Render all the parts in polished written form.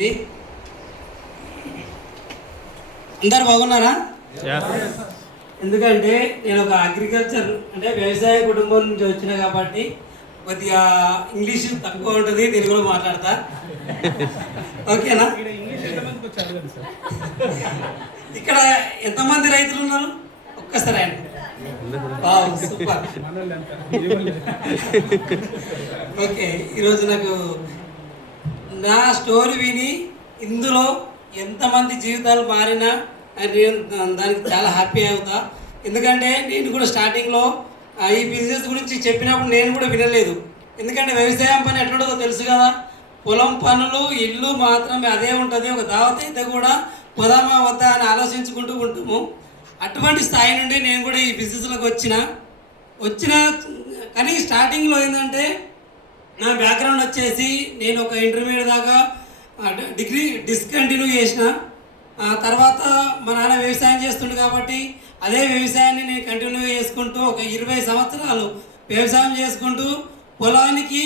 ఇది అందరు బాగున్నారా? ఎందుకంటే నేను ఒక అగ్రికల్చర్ అంటే వ్యవసాయ కుటుంబం నుంచి వచ్చిన కాబట్టి కొద్దిగా ఇంగ్లీష్ తక్కువ ఉంటుంది, తెలుగులో మాట్లాడతా. ఓకేనా? ఇక్కడ ఎంతమంది రైతులు ఉన్నారు ఒక్కసారి అండి. సూపర్. ఓకే, ఈరోజు నాకు నా స్టోరీ విని ఇందులో ఎంతమంది జీవితాలు మారినా నేను దానికి చాలా హ్యాపీ అవుతా. ఎందుకంటే నేను కూడా స్టార్టింగ్లో ఈ బిజినెస్ గురించి చెప్పినప్పుడు నేను కూడా వినలేదు. ఎందుకంటే వ్యవసాయం పని ఎట్లుంటుందో తెలుసు కదా, పొలం పనులు ఇల్లు మాత్రమే అదే ఉంటుంది. ఒక దావత్ అయితే కూడా పొదామా వద్దా అని ఆలోచించుకుంటూ ఉంటాము. అటువంటి స్థాయి నుండి నేను కూడా ఈ బిజినెస్లోకి వచ్చిన కానీ స్టార్టింగ్లో ఏంటంటే నా బ్యాక్గ్రౌండ్ వచ్చేసి నేను ఒక ఇంటర్మీడియట్ దాకా డిగ్రీ డిస్కంటిన్యూ చేసిన. తర్వాత మా నాన్న వ్యవసాయం చేస్తుండే కాబట్టి అదే వ్యవసాయాన్ని నేను కంటిన్యూ చేసుకుంటూ ఒక 20 సంవత్సరాలు వ్యవసాయం చేసుకుంటూ పొలానికి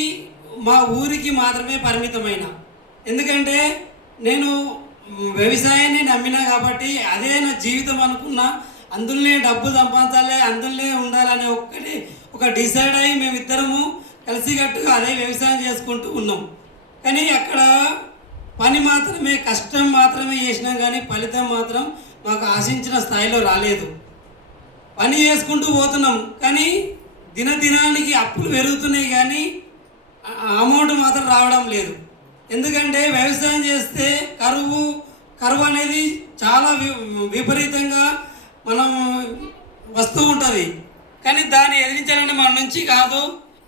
మా ఊరికి మాత్రమే పరిమితమైన. ఎందుకంటే నేను వ్యవసాయాన్ని నమ్మినా కాబట్టి అదే నా జీవితం అనుకున్నా. అందులోనే డబ్బు సంపాదించాలి, అందులోనే ఉండాలనే ఒక డిసైడ్ అయ్యి మేమిద్దరము కలిసికట్టుగా అదే వ్యవసాయం చేసుకుంటూ ఉన్నాం. కానీ అక్కడ పని మాత్రమే కష్టం మాత్రమే చేసినాం, కానీ ఫలితం మాత్రం మాకు ఆశించిన స్థాయిలో రాలేదు. పని చేసుకుంటూ పోతున్నాం కానీ దినదినానికి అప్పులు పెరుగుతున్నాయి, కానీ అమౌంట్ మాత్రం రావడం లేదు. ఎందుకంటే వ్యవసాయం చేస్తే కరువు అనేది చాలా విపరీతంగా మనం వస్తూ ఉంటుంది. కానీ దాన్ని ఎదిరించాలంటే మన నుంచి కాదు.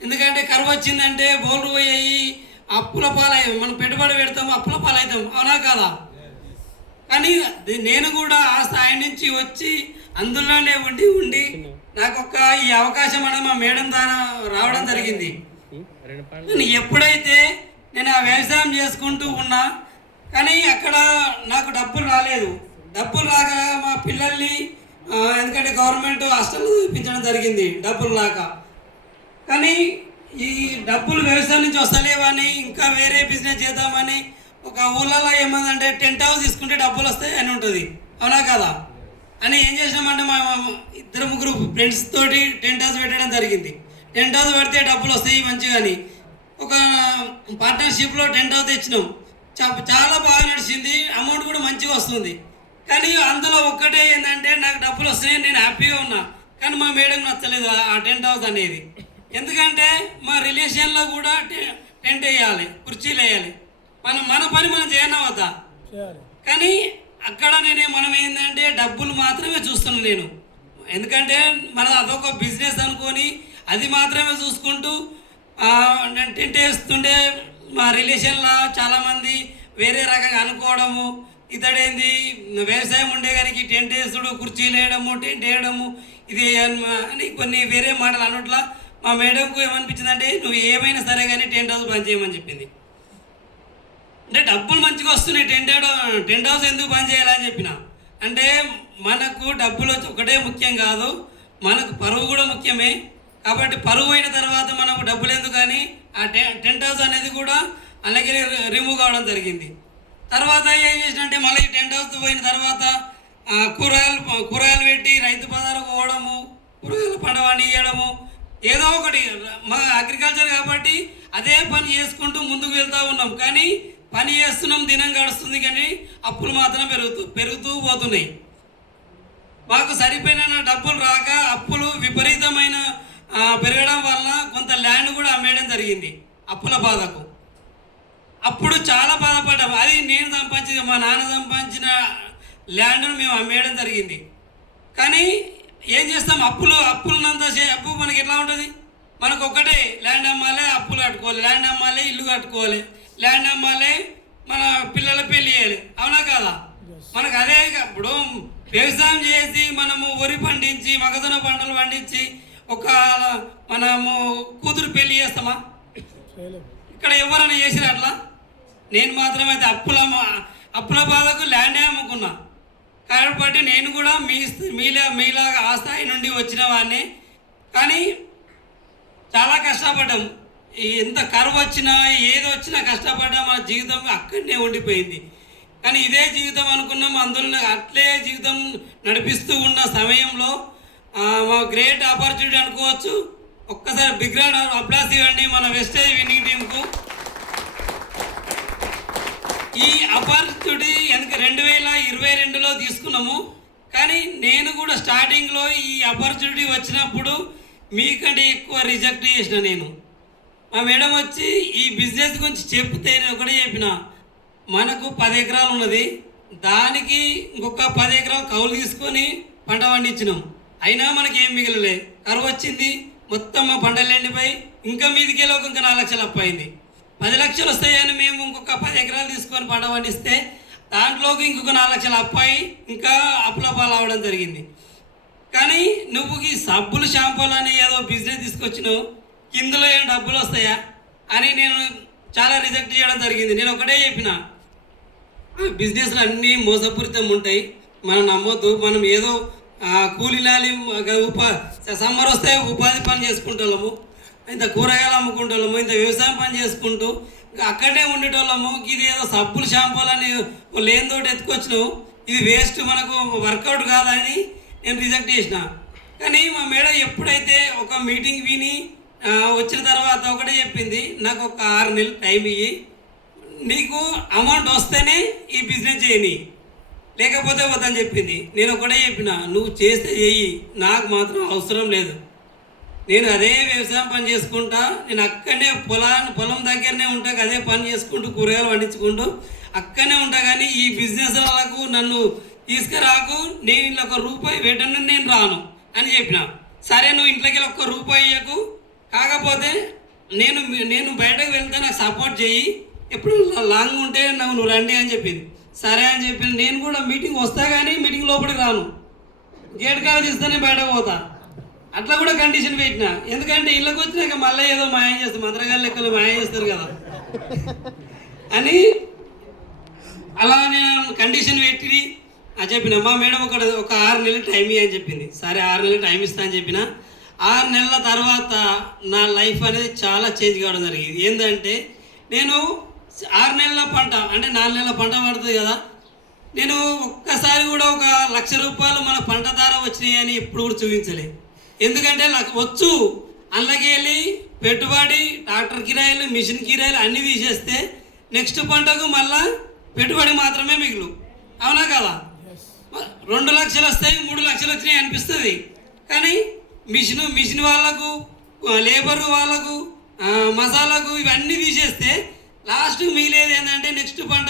ఎందుకంటే కరువు వచ్చిందంటే బోర్లు పోయాయి, అప్పుల పాలయ్యాం, మనం పెట్టుబడి పెడతాము, అప్పుల పాలవుతాం, అవునా కాదా? కానీ నేను కూడా ఆ స్థాయి నుంచి వచ్చి అందులోనే ఉండి నాకు ఈ అవకాశం అనేది మా మేడం ద్వారా రావడం జరిగింది. ఎప్పుడైతే నేను ఆ వ్యవసాయం చేసుకుంటూ ఉన్నా కానీ అక్కడ నాకు డబ్బులు రాలేదు. డబ్బులు రాక మా పిల్లల్ని ఎందుకంటే గవర్నమెంట్ హాస్టల్లో చూపించడం జరిగింది డబ్బులు రాక. కానీ ఈ డబ్బులు వ్యవసాయం నుంచి వస్తలేవని ఇంకా వేరే బిజినెస్ చేద్దామని ఒక ఊళ్ళలో ఏమందంటే టెంట్ హౌస్ తీసుకుంటే డబ్బులు వస్తాయి అని ఉంటుంది, అవునా కదా అని ఏం చేసినామంటే మా 2-3 ఫ్రెండ్స్ తోటి టెంట్ హౌస్ పెట్టడం జరిగింది. టెంట్ హౌస్ పెడితే డబ్బులు వస్తాయి మంచిగాని ఒక పార్ట్నర్షిప్లో టెంట్ హౌస్ తెచ్చినాం. చాలా బాగా నడిచింది, అమౌంట్ కూడా మంచిగా వస్తుంది. కానీ అందులో ఒక్కటే ఏంటంటే నాకు డబ్బులు వస్తున్నాయి, నేను హ్యాపీగా ఉన్నా. కానీ మా మేడం నచ్చలేదు ఆ టెంట్ హౌస్ అనేది. ఎందుకంటే మా రిలేషన్లో కూడా టెంట్ వేయాలి, కుర్చీలు వేయాలి, మన పని మనం చేయనా వద్దా. కానీ అక్కడ మనం ఏంటంటే డబ్బులు మాత్రమే చూస్తున్నాను నేను. ఎందుకంటే మన అదొక బిజినెస్ అనుకొని అది మాత్రమే చూసుకుంటూ నేను టెంట్ వేస్తుంటే మా రిలేషన్లో చాలామంది వేరే రకంగా అనుకోవడము, ఇతడేంది వ్యవసాయం ఉండే కానీ టెంట్ వేస్తుడు, కుర్చీలు వేయడము, టెంట్ వేయడము, ఇది అని కొన్ని వేరే మాటలు అనట్లా. మా మేడంకు ఏమనిపించిందంటే నువ్వు ఏమైనా సరే కానీ టెంట్ హౌస్ బంద్ చేయమని చెప్పింది. అంటే డబ్బులు మంచిగా వస్తున్నాయి, టెంట్ హౌస్ ఎందుకు బంద్ చేయాలని చెప్పిన. అంటే మనకు డబ్బులు ఒకటే ముఖ్యం కాదు, మనకు పరువు కూడా ముఖ్యమే. కాబట్టి పరువు అయిన తర్వాత మనకు డబ్బులు ఎందుకు కానీ ఆ టెంట్ హౌస్ అనేది కూడా అలాగే రిమూవ్ కావడం జరిగింది. తర్వాత ఏం చేసినంటే మళ్ళీ టెంట్ హౌస్ పోయిన తర్వాత కూరగాయలు పెట్టి రైతు బజారుకు పోవడము, కూరగాయలు పండవాన్ని ఇవ్వడము, ఏదో ఒకటి మా అగ్రికల్చర్ కాబట్టి అదే పని చేసుకుంటూ ముందుకు వెళ్తూ ఉన్నాం. కానీ పని చేస్తున్నాం, దినం గడుస్తుంది, కానీ అప్పులు మాత్రం పెరుగుతూ పోతున్నాయి. మాకు సరిపోయిన డబ్బులు రాక అప్పులు విపరీతమైన పెరగడం వల్ల కొంత ల్యాండ్ కూడా అమ్మేయడం జరిగింది అప్పుల బాధకు. అప్పుడు చాలా బాధపడ్డాం. అది నేను సంపాదించిన మా నాన్న సంపాదించిన ల్యాండ్ను మేము అమ్మేయడం జరిగింది. కానీ ఏం చేస్తాం, అప్పు మనకి ఎట్లా ఉంటుంది, మనకు ఒక్కటే ల్యాండ్ అమ్మాలి, అప్పులు కట్టుకోవాలి, ల్యాండ్ అమ్మాలి, ఇల్లు కట్టుకోవాలి, ల్యాండ్ అమ్మాలి, మన పిల్లల పెళ్ళి చేయాలి, అవునా కాదా? మనకు అదే. ఇప్పుడు వ్యవసాయం చేసి మనము వరి పండించి మొక్కజొన్న పంటలు పండించి మనము కూతురు పెళ్లి చేస్తామా? ఇక్కడ ఎవరైనా చేసినా అట్లా? నేను మాత్రమైతే అప్పుల బాధకు ల్యాండే అమ్ముకున్నా. కాబట్టి నేను కూడా మీలాగా ఆ స్థాయి నుండి వచ్చిన వాడిని. కానీ చాలా కష్టపడ్డాం. ఎంత కరువు వచ్చినా ఏది వచ్చినా కష్టపడ్డా మన జీవితం అక్కడనే ఉండిపోయింది. కానీ ఇదే జీవితం అనుకున్నాం, అందులో అట్లే జీవితం నడిపిస్తూ ఉన్న సమయంలో మా గ్రేట్ ఆపర్చునిటీ అనుకోవచ్చు. ఒక్కసారి బిగ్ రౌండ్ ఆఫ్ అప్లాస్ ఇవ్వండి మన వెస్టేజ్ విన్నింగ్ టీంకు. ఈ ఆపర్చునిటీ ఎందుకు 2022లో తీసుకున్నాము. కానీ నేను కూడా స్టార్టింగ్లో ఈ ఆపర్చునిటీ వచ్చినప్పుడు మీకంటే ఎక్కువ రిజెక్ట్ చేసిన. నేను మా మేడం వచ్చి ఈ బిజినెస్ గురించి చెప్తే నేను ఒకటే చెప్పిన, మనకు 10 ఎకరాలు ఉన్నది, దానికి ఇంకొక 10 ఎకరాలు కౌలు తీసుకొని పంట పండించినాం. అయినా మనకి ఏం మిగలలే, కరువు వచ్చింది, మొత్తం మా పంటలు ఎండిపోయి ఇంకా మీదికెళ్ళి ఇంకా 4 లక్షలు అప్పు అయింది. 10 లక్షలు వస్తాయని మేము ఇంకొక 10 ఎకరాలు తీసుకొని పంట పండిస్తే దాంట్లోకి ఇంకొక 4 లక్షలు అప్పు అయి ఇంకా అప్పుల పాలు అవడం జరిగింది. కానీ నువ్వు ఈ సబ్బులు షాంపూలు అని ఏదో బిజినెస్ తీసుకొచ్చినావు, ఇందులో ఏం డబ్బులు వస్తాయా అని నేను చాలా రిజెక్ట్ చేయడం జరిగింది. నేను ఒకటే చెప్పిన, బిజినెస్లు అన్నీ మోసపూరితం ఉంటాయి, మనం నమ్మొద్దు. మనం ఏదో కూలీనాలి సమ్మర్ వస్తే ఉపాధి పని చేసుకుంటాము, ఇంత కూరగాయలు అమ్ముకుంటాము, ఇంత వ్యవసాయం పని చేసుకుంటూ అక్కడే ఉండేటోళ్ళము. ఇది ఏదో సబ్బులు షాంపూలు అని లేనితోటి ఎత్తుకొచ్చినావు, ఇది వేస్ట్, మనకు వర్కౌట్ కాదని నేను రిజెక్ట్ చేసిన. కానీ మా మేడం ఎప్పుడైతే ఒక మీటింగ్ విని వచ్చిన తర్వాత ఒకటే చెప్పింది, నాకు ఒక 6 నెలలు టైం ఇయ్యి, నీకు అమౌంట్ వస్తేనే ఈ బిజినెస్ చేయని, లేకపోతే వద్దని చెప్పింది. నేను ఒకటే చెప్పిన, నువ్వు చేస్తే చెయ్యి, నాకు మాత్రం అవసరం లేదు. నేను అదే వ్యవసాయం పని చేసుకుంటా, నేను అక్కడనే పొలం దగ్గరనే ఉంటా, అదే పని చేసుకుంటూ కూరగాయలు పండించుకుంటూ అక్కడనే ఉంటా. కానీ ఈ బిజినెస్ వాళ్ళకు నన్ను తీసుకురాకు, నేను ఇంట్లో 1 రూపాయి పెట్టను, నేను రాను అని చెప్పిన. సరే నువ్వు ఇంట్లోకి వెళ్ళి 1 రూపాయి ఇయ్యకు, కాకపోతే నేను బయటకు వెళ్తే నాకు సపోర్ట్ చేయి, ఎప్పుడు లాంగ్ ఉంటే నువ్వు రండి అని చెప్పింది. సరే అని చెప్పింది. నేను కూడా మీటింగ్ వస్తా కానీ మీటింగ్ లోపలికి రాను, గేట్ కాడ తీస్తేనే బయటకు పోతా. అట్లా కూడా కండిషన్ పెట్టిన, ఎందుకంటే ఇళ్ళకి వచ్చినాక మళ్ళీ ఏదో మాయం చేస్తారు, మంత్రగాళ్ళ లెక్కలు మాయం చేస్తారు కదా అని. అలా నేను కండిషన్ పెట్టి చెప్పిన. మా మేడం ఒక 6 నెలలు టైం ఇవ్వని చెప్పింది. సరే 6 నెలలు టైం ఇస్తా అని చెప్పిన. 6 నెలల తర్వాత నా లైఫ్ అనేది చాలా చేంజ్ కావడం జరిగింది. ఏంటంటే నేను 6 నెలల పంట అంటే 4 నెలల పంట పడుతుంది కదా, నేను ఒక్కసారి కూడా ఒక 1,00,000 రూపాయలు మన పంట ద్వారా వచ్చినాయి అని ఎప్పుడు కూడా చూపించలే. ఎందుకంటే వచ్చు, అందులోకి వెళ్ళి పెట్టుబడి, ట్రాక్టర్ కిరాయిలు, మిషన్ కిరాయిలు అన్నీ తీసేస్తే నెక్స్ట్ పంటకు మళ్ళా పెట్టుబడి మాత్రమే మిగులు, అవునా కదా. 2 లక్షలు వస్తాయి, 3 లక్షలు వచ్చినాయి అనిపిస్తుంది. కానీ మిషన్ వాళ్ళకు, లేబర్ వాళ్ళకు, మసాలాకు ఇవన్నీ తీసేస్తే లాస్ట్ మిగిలేది ఏంటంటే నెక్స్ట్ పంట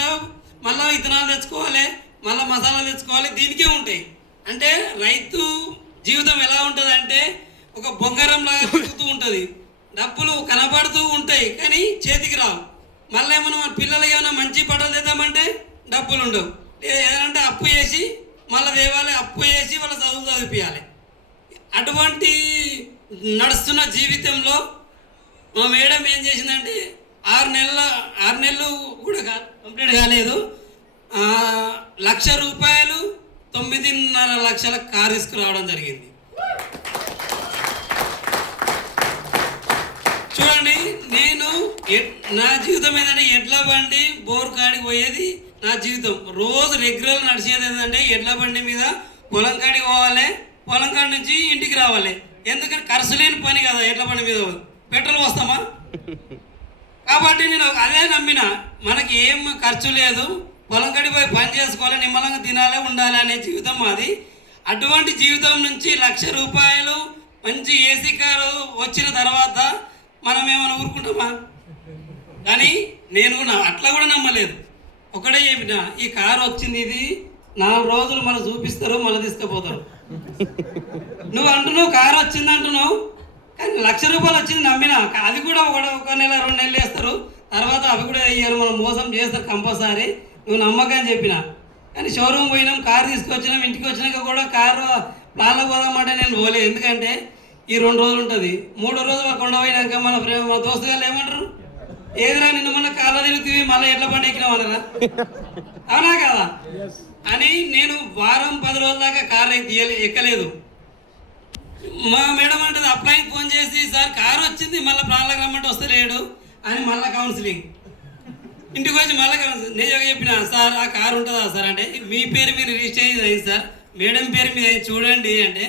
మళ్ళీ విత్తనాలు తెచ్చుకోవాలి, మళ్ళీ మసాలాలు తెచ్చుకోవాలి, దీనికే ఉంటాయి. అంటే రైతు జీవితం ఎలా ఉంటుంది అంటే ఒక బొంగరం లాగా తిరుగుతూ ఉంటుంది, డబ్బులు కనపడుతూ ఉంటాయి కానీ చేతికి రావు. మళ్ళీ మనం పిల్లలకి ఏమైనా మంచి పంటలు తెద్దామంటే డబ్బులు ఉండవు, ఏదంటే అప్పు చేసి మళ్ళీ తేవాలి, అప్పు చేసి వాళ్ళ చదువు చదివించాలి. అటువంటి నడుస్తున్న జీవితంలో మా మేడం ఏం చేసిందంటే 6 నెలలు కూడా కంప్లీట్ కాలేదు, 1,00,000 రూపాయలు 9.5 లక్షల కారు తీసుకురావడం జరిగింది. చూడండి, నేను నా జీవితం ఏంటంటే ఎడ్ల బండి బోర్ కాడికి పోయేది నా జీవితం. రోజు రెగ్యులర్ నడిచేది ఏంటంటే ఎడ్ల బండి మీద పొలం కాడికి పోవాలి, పొలం కాడి నుంచి ఇంటికి రావాలి. ఎందుకంటే ఖర్చు లేని పని కదా ఎడ్ల బండి మీద, పెట్రోల్ వస్తామా. కాబట్టి నేను అదే నమ్మిన, మనకి ఏం ఖర్చు లేదు, పొలం కాడికి పోయి పని చేసుకోవాలి, నిమ్మలంగా తినాలి, ఉండాలి అనే జీవితం మాది. అటువంటి జీవితం నుంచి 1,00,000 రూపాయలు మంచి ఏసీ కారు వచ్చిన తర్వాత మనం ఏమైనా ఊరుకుంటామా. కానీ నేను అట్లా కూడా నమ్మలేదు. ఒకటే చెప్పిన, ఈ కారు వచ్చింది, ఇది 4 రోజులు మనం చూపిస్తారు, మళ్ళీ తీసుకుపోతారు. నువ్వు అంటున్నావు కారు వచ్చింది అంటున్నావు, కానీ 1,00,000 రూపాయలు వచ్చింది నమ్మిన. అది కూడా ఒక నెల 2 నెలలు వేస్తారు, తర్వాత అవి కూడా వేయరు, మనం మోసం చేస్తారు కంపల్సరీ, నువ్వు నమ్మకని చెప్పిన. కానీ షోరూమ్ పోయినాం, కారు తీసుకొచ్చినాం, ఇంటికి వచ్చినాక కూడా కారు ప్లాన్లో పోదామంటే నేను పోలే. ఎందుకంటే ఈ 2 రోజులు ఉంటుంది, 3వ రోజు కొండ పోయినాక మన దోస్తు గారు ఏమంటారు, ఏదిరా నిన్న మొన్న కాళ్ళ తిరుగుతుంది, మళ్ళీ ఎడ్ల బండి ఎక్కినామనరా, అవునా కదా అని. నేను వారం 10 రోజుల దాకా కారు ఎక్కలేదు. మా మేడం అంటది అప్లైకి ఫోన్ చేసి సార్ కారు వచ్చింది మళ్ళీ ప్లాన్లకు రమ్మంటే వస్తలేడు అని మళ్ళీ కౌన్సిలింగ్. ఇంటికి వచ్చి మళ్ళీ నేను చెప్పిన సార్ ఆ కారు ఉంటుందా సార్ అంటే మీ పేరు మీరు రిజిస్టర్ అయింది సార్ మేడం పేరు మీద చూడండి అంటే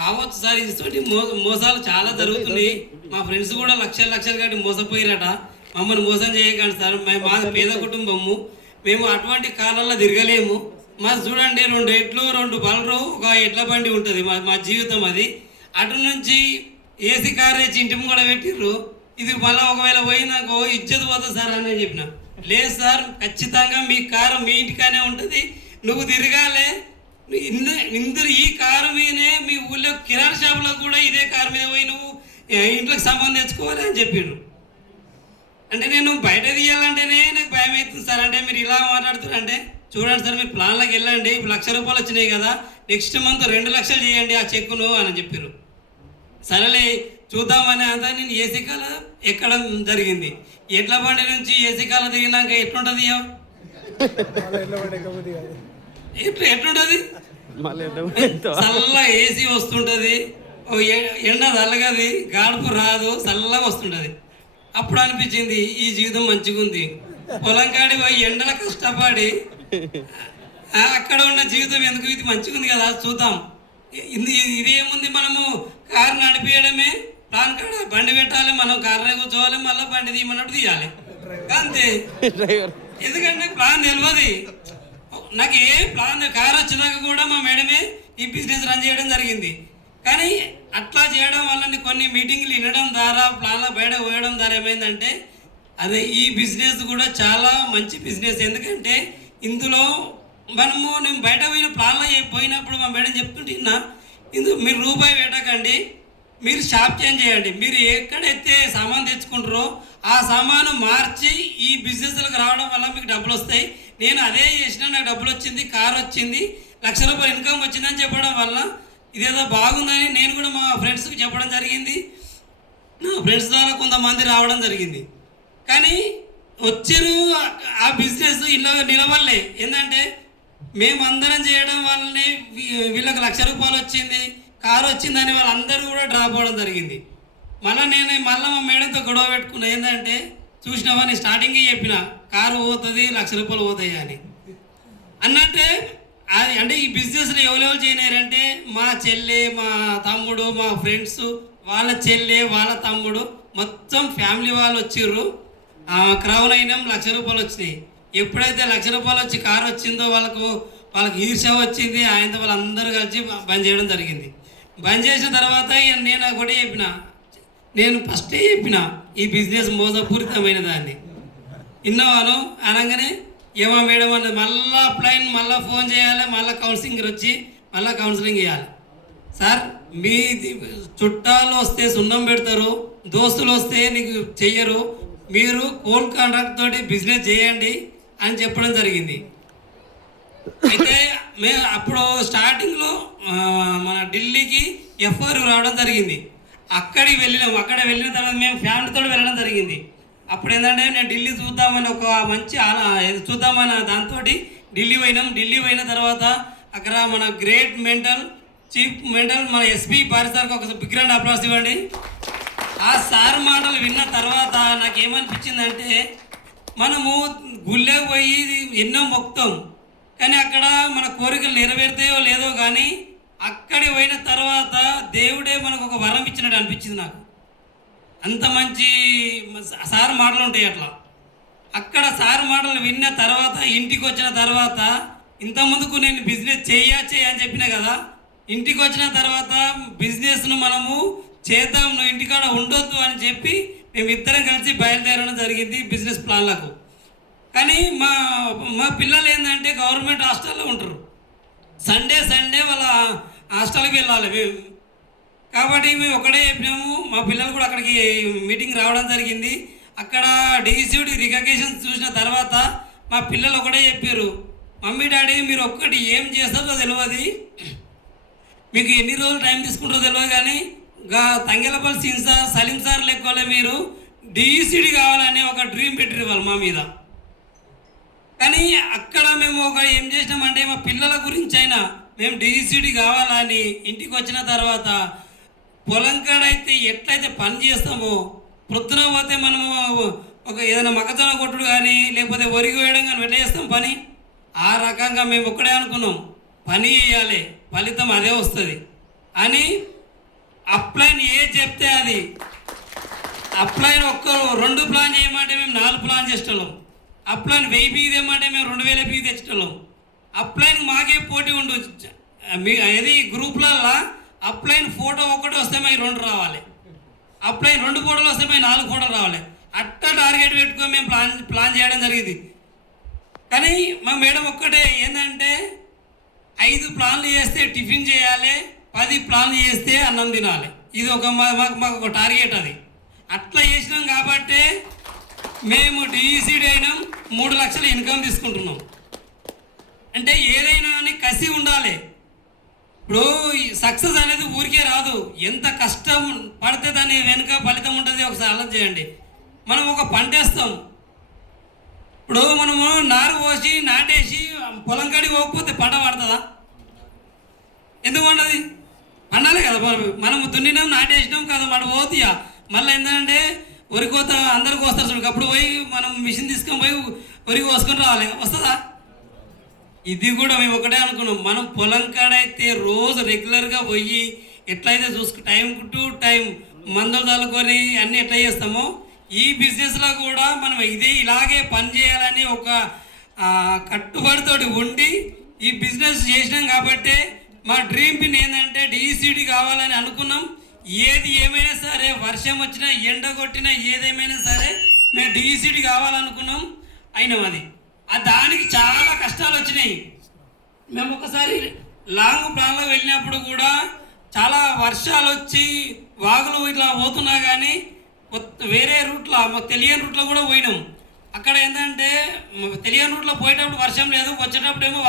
కావచ్చు సార్ ఇది మోసాలు చాలా జరుగుతున్నాయి మా ఫ్రెండ్స్ కూడా లక్షలు కట్టి మోసపోయిరట మమ్మల్ని మోసం చేయకండి సార్ మాది పేద కుటుంబము మేము అటువంటి కాలంలో తిరగలేము మాది చూడండి 2 ఎడ్లు 2 బలరు ఒక ఎడ్ల బండి ఉంటుంది మా జీవితం అది అటు నుంచి ఏసీ కార్ తెచ్చి ఇంటి కూడా పెట్టిర్రు ఇది మళ్ళీ ఒకవేళ పోయిందనుకో ఇజ్జత్ పోతుంది సార్ అని నేను చెప్పిన లేదు సార్ ఖచ్చితంగా మీ కారు మీ ఇంటికానే ఉంటుంది నువ్వు తిరగాలే ఇందరు ఈ కారు మీదనే మీ ఊళ్ళో కిరాణా షాపులో కూడా ఇదే కారు మీద పోయి నువ్వు ఇంట్లోకి సంబంధం తెచ్చుకోవాలి అని చెప్పిండు. అంటే నేను బయట తీయాలంటేనే నాకు భయం అవుతుంది సార్ అంటే మీరు ఇలా మాట్లాడుతున్నారంటే చూడండి సార్ మీరు ప్లాన్లోకి వెళ్ళండి ఇప్పుడు ₹1,00,000 వచ్చినాయి కదా నెక్స్ట్ మంత్ 2 లక్షలు చేయండి ఆ చెక్కును అని చెప్పారు. సరేలే చూద్దామని అంతా నేను ఏసీ కాల ఎక్కడం జరిగింది. ఎడ్ల బండి నుంచి ఏసీ కాల దిగినాక ఎట్లుంటుంది ఎట్లుంటుంది చల్లగా ఏసీ వస్తుంటుంది ఎండ చల్లగది గాడుపు రాదు చల్లగా వస్తుంటుంది. అప్పుడు అనిపించింది ఈ జీవితం మంచిగా ఉంది పొలం కాడి పోయి ఎండల కష్టపడి అక్కడ ఉన్న జీవితం ఎందుకు ఇది మంచిగా ఉంది కదా చూద్దాం ఇదేముంది మనము కారు నడిపేయడమే ప్లాన్ కాడ బండి పెట్టాలి మనం కారునే కూర్చోవాలి మళ్ళీ బండి తీయమన్నట్టు తీయాలి అంతే. ఎందుకంటే ప్లాన్ తెలియదు నాకు ఏ ప్లాన్ కారు వచ్చేదాకా కూడా మా మేడమే ఈ బిజినెస్ రన్ చేయడం జరిగింది. కానీ అట్లా చేయడం వల్ల కొన్ని మీటింగ్లు వినడం ద్వారా ప్లాన్లో బయట పోయడం ద్వారా ఏమైందంటే అదే ఈ బిజినెస్ కూడా చాలా మంచి బిజినెస్. ఎందుకంటే ఇందులో నేను బయట పోయిన ప్లాన్లో పోయినప్పుడు మా మేడం చెప్తుంటున్నా ఇందులో మీరు రూపాయి పెట్టకండి మీరు షాప్ చేంజ్ చేయండి మీరు ఎక్కడైతే సామాన్ తెచ్చుకుంటారో ఆ సామాను మార్చి ఈ బిజినెస్లకు రావడం వల్ల మీకు డబ్బులు వస్తాయి. నేను అదే చేసినా నాకు డబ్బులు వచ్చింది కారు వచ్చింది ₹1,00,000 ఇన్కమ్ వచ్చిందని చెప్పడం వల్ల ఇదేదో బాగుందని నేను కూడా మా ఫ్రెండ్స్కి చెప్పడం జరిగింది. నా ఫ్రెండ్స్ ద్వారా కొంతమంది రావడం జరిగింది. కానీ వచ్చారు ఆ బిజినెస్ ఇలా నిలవలే ఏంటంటే మేమందరం చేయడం వల్లనే వీళ్ళకి ₹1,00,000 వచ్చింది కారు వచ్చిందని వాళ్ళందరూ కూడా డ్రాప్ అవ్వడం జరిగింది. మళ్ళీ మా మేడంతో గొడవ పెట్టుకున్నా ఏంటంటే చూసినావా నేను స్టార్టింగే చెప్పిన కారు పోతుంది ₹1,00,000 పోతాయి అని అన్నట్టే అది అంటే ఈ బిజినెస్లో ఎవరెవరు చేయనారంటే మా చెల్లె మా తమ్ముడు మా ఫ్రెండ్స్ వాళ్ళ చెల్లె వాళ్ళ తమ్ముడు మొత్తం ఫ్యామిలీ వాళ్ళు వచ్చిర్రు. క్రౌన్ అయినాం ₹1,00,000 వచ్చినాయి. ఎప్పుడైతే ₹1,00,000 వచ్చి కారు వచ్చిందో వాళ్ళకి ఈర్ష్య వచ్చింది. ఆయనతో వాళ్ళందరూ కలిసి బంద్ చేయడం జరిగింది. బంద్ చేసిన తర్వాత నేను ఒకటే నేను ఫస్టే చెప్పిన ఈ బిజినెస్ మోసపూరితమైన దాన్ని విన్నవాను అనగానే ఏమో మేడం అన్నది మళ్ళీ అప్లైన్ మళ్ళీ ఫోన్ చేయాలి మళ్ళీ కౌన్సిలింగ్ వచ్చి మళ్ళీ కౌన్సిలింగ్ చేయాలి. సార్ మీ చుట్టాలు వస్తే సున్నం పెడతారు దోస్తులు వస్తే నీకు చెయ్యరు మీరు కోల్ కాంట్రాక్ట్ తోటి బిజినెస్ చేయండి అని చెప్పడం జరిగింది. అయితే మేము అప్పుడు స్టార్టింగ్లో మన ఢిల్లీకి ఎఫ్ఆర్ రావడం జరిగింది. అక్కడికి వెళ్ళినాము. అక్కడ వెళ్ళిన తర్వాత మేము ఫ్యామిలీతో వెళ్ళడం జరిగింది. అప్పుడు ఏంటంటే నేను ఢిల్లీ చూద్దామని ఒక మంచి చూద్దామని దాంతో ఢిల్లీ పోయినాం. ఢిల్లీ పోయిన తర్వాత అక్కడ మన గ్రేట్ మెంటల్ చీఫ్ మెంటల్ మన ఎస్పీ పారిసార్కి ఒక బిగ్ గ్రాండ్ అప్లాస్ ఇవ్వండి. ఆ సార్ మాటలు విన్న తర్వాత నాకు ఏమనిపించిందంటే మనము గుళ్ళే పోయి ఎన్నో మొక్కుతాం కానీ అక్కడ మన కోరికలు నెరవేరుతాయో లేదో కానీ అక్కడికి పోయిన తర్వాత దేవుడే మనకు ఒక వరం ఇచ్చినట్టు అనిపించింది నాకు. అంత మంచి సార్ మాటలు ఉంటాయి. అట్లా అక్కడ సార్ మాటలు విన్న తర్వాత ఇంటికి వచ్చిన తర్వాత ఇంతకుముందుకు నేను బిజినెస్ చేయని చెప్పినా కదా ఇంటికి వచ్చిన తర్వాత బిజినెస్ను మనము చేద్దాం నువ్వు ఇంటికాడ ఉండొద్దు అని చెప్పి మేమిద్దరం కలిసి బయలుదేరడం జరిగింది బిజినెస్ ప్లాన్లకు. కానీ మా పిల్లలు ఏంటంటే గవర్నమెంట్ హాస్టల్లో ఉంటారు. సండే వాళ్ళ హాస్టల్కి వెళ్ళాలి మేము. కాబట్టి మేము ఒకటే చెప్పినాము. మా పిల్లలు కూడా అక్కడికి మీటింగ్ రావడం జరిగింది. అక్కడ డీసీడీ రికగ్నిషన్ చూసిన తర్వాత మా పిల్లలు ఒకటే చెప్పారు మమ్మీ డాడీ మీరు ఒక్కటి ఏం చేస్తారో తెలియదు మీకు ఎన్ని రోజులు టైం తీసుకుంటారో తెలియదు కానీ తంగెలపల్లి సలీం సార్ లెక్కలే మీరు డీసీడీ కావాలని ఒక డ్రీమ్ పెట్టారు వాళ్ళు మా మీద. కానీ అక్కడ మేము ఏం చేసినామంటే మా పిల్లల గురించి అయినా మేము డీసీడీ కావాలని ఇంటికి వచ్చిన తర్వాత పొలం కాడ అయితే ఎట్లయితే పని చేస్తామో ప్రొద్దున పోతే మనము ఒక ఏదైనా మొక్కజొన్న కొట్టుడు కానీ లేకపోతే వరి కోయడం కానీ ఎట్లా చేస్తాం పని, ఆ రకంగా మేము ఒక్కడే అనుకున్నాం పని చేయాలి ఫలితం అదే వస్తుంది అని అప్లైన్ ఏది చెప్తే అది అప్లైన్ ఒక్క 2 ప్లాన్ చేయమంటే మేము 4 ప్లాన్ చేసేటోళ్ళం, అప్లైన్ 1000 పీకి తెమ్మంటే మేము 2000 పీకి తెచ్చేటోళ్ళం. అప్లైన్ మాకే పోటీ ఉండు అది గ్రూప్లలో అప్లైన్ ఫోటో ఒకటి వస్తే మాకు 2 రావాలి, అప్లైన్ 2 ఫోటోలు వస్తే మేము 4 ఫోటోలు రావాలి. అట్లా టార్గెట్ పెట్టుకొని మేము ప్లాన్ చేయడం జరిగింది. కానీ మా మేడం ఒక్కటే ఏంటంటే 5 ప్లాన్లు చేస్తే టిఫిన్ చేయాలి, 10 ప్లాన్లు చేస్తే అన్నం తినాలి. ఇది ఒక మాకు ఒక టార్గెట్. అది అట్లా చేసినాం కాబట్టి మేము డిఈసిడి అయినాం, 3 లక్షల ఇన్కమ్ తీసుకుంటున్నాం. అంటే ఏదైనా అని కసి ఉండాలి. ఇప్పుడు సక్సెస్ అనేది ఊరికే రాదు, ఎంత కష్టం పడితే దాని వెనుక ఫలితం ఉంటుంది. ఒకసారి ఆలోచన చేయండి. మనం ఒక పంట వేస్తాం, ఇప్పుడు మనము నారు పోసి నాటేసి పొలం కాడికి పోకపోతే పంట పడుతుందా? ఎందుకు పండది? పండాలి కదా. మనం దున్నినాం నాటేసినాం కదా, మనం పోతీయా మళ్ళీ ఏంటంటే వరి కోత అందరికి వస్తారు చూడు, అప్పుడు పోయి మనం మిషన్ తీసుకొని పోయి వరి కోసుకొని రావాలి, వస్తుందా? ఇది కూడా మేము ఒకటే అనుకున్నాం, మనం పొలం కాడైతే రోజు రెగ్యులర్గా పోయి ఎట్లయితే టైం టు టైం మందులు చల్లుకొని అన్నీ ఎట్లా చేస్తామో ఈ బిజినెస్లో కూడా మనం ఇలాగే పని చేయాలని ఒక కట్టుబడితోటి ఉండి ఈ బిజినెస్ చేసినాం. కాబట్టి మా డ్రీమ్ పిన్ ఏంటంటే డిఈసిడి కావాలని అనుకున్నాం. ఏది ఏమైనా సరే, వర్షం వచ్చినా ఎండ కొట్టినా ఏదేమైనా సరే మేము డిఈసిడి కావాలనుకున్నాం, అయినాం. అది దానికి చాలా కష్టాలు వచ్చినాయి. మేము ఒకసారి లాంగ్ ప్లాన్లో వెళ్ళినప్పుడు కూడా చాలా వర్షాలు వచ్చి వాగులు ఇట్లా పోతున్నా కానీ వేరే రూట్లో మాకు తెలియని రూట్లో కూడా పోయినాం. అక్కడ ఏంటంటే తెలియని రూట్లో పోయేటప్పుడు వర్షం లేదు, వచ్చేటప్పుడు ఏమో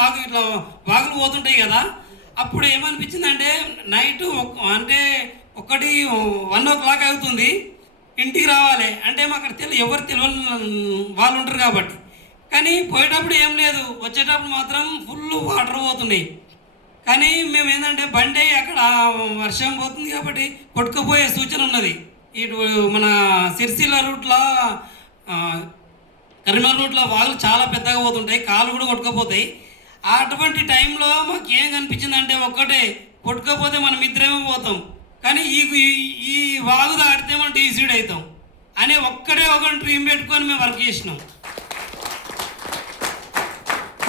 వాగులు పోతుంటాయి కదా. అప్పుడు ఏమనిపించిందంటే నైట్ అంటే 1 o'clock అవుతుంది, ఇంటికి రావాలి అంటే మాకు అక్కడ ఎవరు తెలియని వాళ్ళు ఉంటారు కాబట్టి. కానీ పోయేటప్పుడు ఏం లేదు, వచ్చేటప్పుడు మాత్రం ఫుల్ వాటర్ పోతున్నాయి. కానీ మేము ఏంటంటే బండి అక్కడ వర్షం పోతుంది కాబట్టి కొట్టుకుపోయే సూచన ఉన్నది. ఇటు మన సిరిసిల్ల రూట్లో కరీంనగర్ రూట్లో వాగులు చాలా పెద్దగా పోతుంటాయి, కాళ్ళు కూడా కొట్టుకుపోతాయి. అటువంటి టైంలో మాకు ఏం కనిపించిందంటే ఒక్కటే, కొట్టుకపోతే మనం ఇద్దరేమో పోతాం, కానీ ఈ వాగు దాటితే మనం డిసైడ్ అవుతాం అనే ఒక డ్రీమ్ పెట్టుకొని మేము వర్క్ చేసినాం.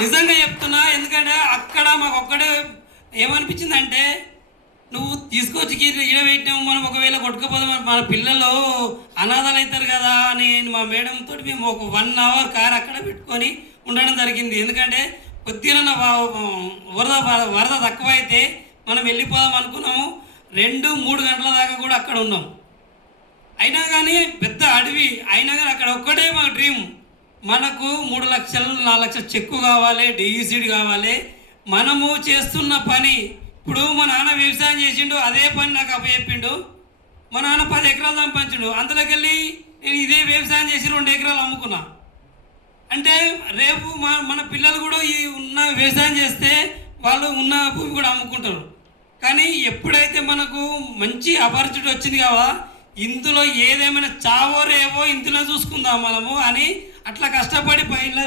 నిజంగా చెప్తున్నా, ఎందుకంటే అక్కడ మాకు ఒక్కడే ఏమనిపించిందంటే నువ్వు తీసుకొచ్చి ఈడ పెట్టినాము, మనం ఒకవేళ కొట్టుకపోతే మన పిల్లలు అనాథాలు అవుతారు కదా అని మా మేడంతో మేము ఒక 1 hour కార్ అక్కడ పెట్టుకొని ఉండడం జరిగింది. ఎందుకంటే కొద్దిగా వరద తక్కువ అయితే మనం వెళ్ళిపోదాం అనుకున్నాము. 2-3 గంటల దాకా కూడా అక్కడ ఉన్నాం. అయినా కానీ పెద్ద అడవి అయినా కానీ అక్కడ ఒక్కటే మా డ్రీమ్, మనకు 3 లక్షలు 4 లక్షల చెక్కు కావాలి, డిఈసిడి కావాలి. మనము చేస్తున్న పని, ఇప్పుడు మా నాన్న వ్యవసాయం చేసిండు, అదే పని నాకు అప్పచెప్పిండు. మా నాన్న 10 ఎకరాలు సంపాదించిండు, అందులోకి వెళ్ళి నేను ఇదే వ్యవసాయం చేసి 2 ఎకరాలు అమ్ముకున్నా. అంటే రేపు మన పిల్లలు కూడా ఈ ఉన్న వ్యవసాయం చేస్తే వాళ్ళు ఉన్న భూమి కూడా అమ్ముకుంటారు. కానీ ఎప్పుడైతే మనకు మంచి ఆపర్చునిటీ వచ్చింది కదా, ఇందులో ఏదేమైనా చావో రేవో ఇందులో చూసుకుందాం మనము అని అట్లా కష్టపడి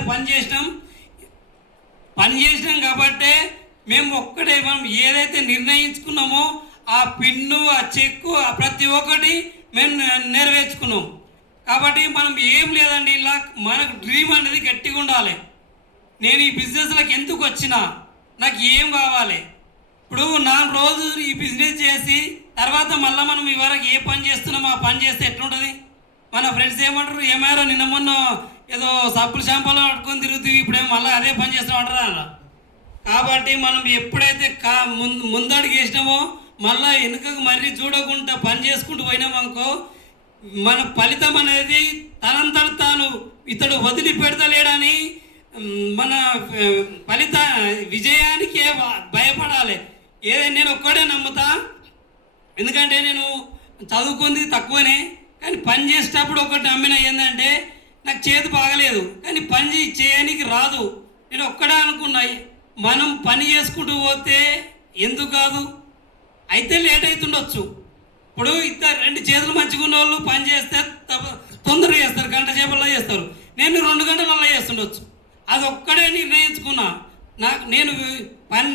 పని చేసినాం కాబట్టి మేము ఒక్కటే మనం ఏదైతే నిర్ణయించుకున్నామో ఆ పిన్ను, ఆ చెక్కు, ఆ ప్రతి ఒక్కటి మేము నెరవేర్చుకున్నాం. కాబట్టి మనం ఏం లేదండి, ఇలా మనకు డ్రీమ్ అనేది గట్టిగా ఉండాలి. నేను ఈ బిజినెస్లోకి ఎందుకు వచ్చినా, నాకు ఏం కావాలి. ఇప్పుడు 4 రోజులు ఈ బిజినెస్ చేసి తర్వాత మళ్ళీ మనం ఇవరకు ఏ పని చేస్తున్నామో ఆ పని చేస్తే ఎట్లుంటుంది? మన ఫ్రెండ్స్ ఏమంటారు, ఏమారో నిన్న మొన్న ఏదో సబ్బులు షాంపూలో పట్టుకొని తిరుగుతుంది, ఇప్పుడేమో మళ్ళీ అదే పని చేస్తామంటారా అలా. కాబట్టి మనం ఎప్పుడైతే ముందడుగు వేసినామో మళ్ళీ వెనుకకు మరీ చూడకుండా పని చేసుకుంటూ పోయినామనుకో, మన ఫలితం అనేది తనంతట తాను ఇతడు వదిలిపెడతలేడని మన విజయానికే భయపడాలి. ఏదైనా నేను ఒక్కడే నమ్ముతా, ఎందుకంటే నేను చదువుకుంది తక్కువనే, కానీ పని చేసేటప్పుడు ఒకటి నమ్మిన ఏంటంటే నాకు చేతి బాగలేదు కానీ పని చేయడానికి రాదు. నేను ఒక్కడే అనుకున్నా, మనం పని చేసుకుంటూ పోతే ఎందుకు కాదు, అయితే లేట్ అవుతుండొచ్చు. ఇప్పుడు ఇద్దరు 2 చేతులు మంచిగా ఉన్న వాళ్ళు పని చేస్తే తొందరగా చేస్తారు, గంట సేపల్లో చేస్తారు. నేను 2 గంటలలో చేస్తుండొచ్చు. అది ఒక్కడే నిర్ణయించుకున్నా. నేను పని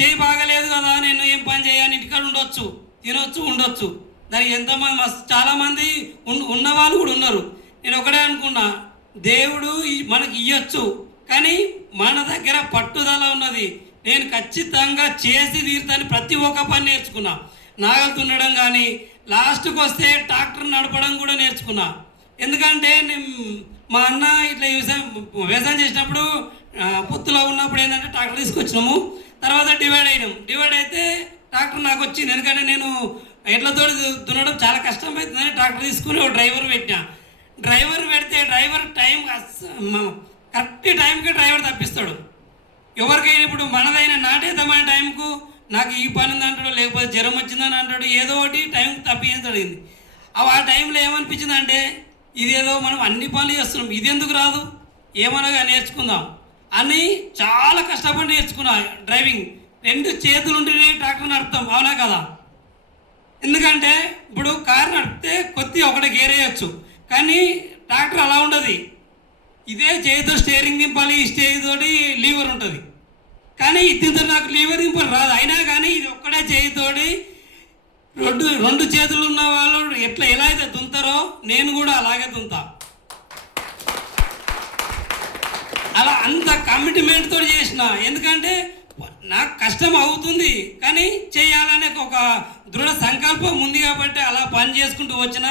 చేయి బాగలేదు కదా, నేను ఏం పని చేయాలి, ఇంటికాడ ఉండొచ్చు, తినొచ్చు, ఉండొచ్చు. దానికి ఎంతోమంది చాలామంది ఉన్న వాళ్ళు కూడా ఉన్నారు. నేను ఒకటే అనుకున్నా, దేవుడు మనకి ఇవ్వచ్చు, కానీ మన దగ్గర పట్టుదల ఉన్నది. నేను ఖచ్చితంగా చేసి తీరుతాను. ప్రతి ఒక్క పని నేర్చుకున్నా. నాగలు దున్నడం కానీ, లాస్ట్కి వస్తే ట్రాక్టర్ నడపడం కూడా నేర్చుకున్నా. ఎందుకంటే మా అన్న ఇట్లా వ్యవసాయం చేసినప్పుడు పొత్తులో ఉన్నప్పుడు ఏంటంటే ట్రాక్టర్ తీసుకొచ్చినాము. తర్వాత డివైడ్ అయినాం. డివైడ్ అయితే ట్రాక్టర్ నాకు వచ్చింది. ఎందుకంటే నేను ఎడ్లతో దున్నడం చాలా కష్టం అవుతుందని ట్రాక్టర్ తీసుకుని ఒక డ్రైవర్ పెట్టినా. డ్రైవర్ పెడితే డ్రైవర్ టైం కరెక్ట్ టైంకి డ్రైవర్ తప్పిస్తాడు. ఎవరికైనా ఇప్పుడు మనదైనా నాటేద్దామనే టైంకు నాకు ఈ పని ఉంది అంటాడు, లేకపోతే జ్వరం వచ్చిందని అంటాడు, ఏదో ఒకటి టైం తప్పించడం. ఆ టైంలో ఏమనిపించింది అంటే, ఇదేదో మనం అన్ని పనులు చేస్తున్నాం, ఇది ఎందుకు రాదు, ఏమనగా నేర్చుకుందాం అని చాలా కష్టపడి నేర్చుకున్నా. డ్రైవింగ్ 2 చేతులు ఉంటేనే ట్రాక్టర్ నడుపుతాం, అవునా కదా? ఎందుకంటే ఇప్పుడు కారు నడిపితే కొద్దిగా ఒకటే గేర్ వేయచ్చు, కానీ ట్రాక్టర్ అలా ఉండదు. ఇదే చేతితో స్టీరింగ్ దింపాలి, ఈ చేతితోటి లీవర్ ఉంటుంది. కానీ దీంతో నాకు లీవర్ దింపాలి రాదు. అయినా కానీ ఇది ఒక్కడే చేతితోటి 2 చేతులు ఉన్న వాళ్ళు ఎలా అయితే దుంతారో నేను కూడా అలాగే దుంతా. అలా అంత కమిట్మెంట్ తోటి చేసిన. ఎందుకంటే నాకు కష్టం అవుతుంది, కానీ చేయాలనే ఒక దృఢ సంకల్పం ఉంది కాబట్టి అలా పని చేసుకుంటూ వచ్చిన.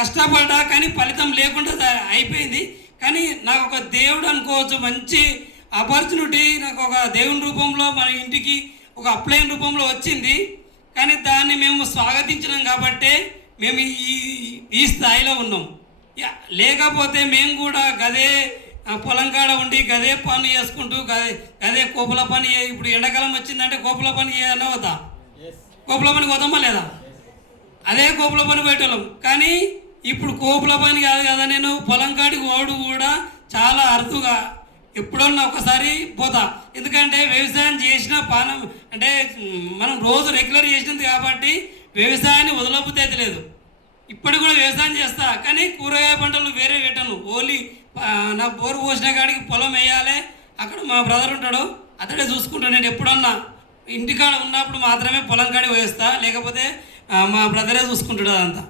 కష్టపడ్డా కానీ ఫలితం లేకుండా అయిపోయింది. కానీ నాకు ఒక దేవుడు అనుకోవచ్చు, మంచి ఆపర్చునిటీ నాకు ఒక దేవుని రూపంలో మన ఇంటికి ఒక అప్లైన్ రూపంలో వచ్చింది. కానీ దాన్ని మేము స్వాగతించినాం కాబట్టే మేము ఈ స్థాయిలో ఉన్నాం. లేకపోతే మేము కూడా గదే పొలం కాడ ఉండి గదే పని చేసుకుంటూ గదే కోపుల పని. ఇప్పుడు ఎండాకాలం వచ్చిందంటే కోపుల పని చేయాలని అవుతా, కోపుల పనికి పోతామా లేదా? అదే కోపుల పని పెట్టలేం. కానీ ఇప్పుడు కోపుల పని కాదు కదా, నేను పొలం కాడికి ఓడు కూడా చాలా అరుదుగా ఎప్పుడన్నా ఒకసారి పోతా. ఎందుకంటే వ్యవసాయం చేసిన పానం అంటే మనం రోజు రెగ్యులర్ చేసినది కాబట్టి వ్యవసాయాన్ని వదలబుద్ధి లేదు. ఇప్పటికి కూడా వ్యవసాయం చేస్తా, కానీ కూరగాయ పంటలు వేరే పెట్టను. ఓన్లీ నా బోరు పోసిన కాడికి పొలం వేయాలి, అక్కడ మా బ్రదర్ ఉంటాడు, అతడే చూసుకుంటాను. నేను ఎప్పుడన్నా ఇంటికాడ ఉన్నప్పుడు మాత్రమే పొలం కాడికి వేస్తా, లేకపోతే మా బ్రదరే చూసుకుంటాడు అదంతా.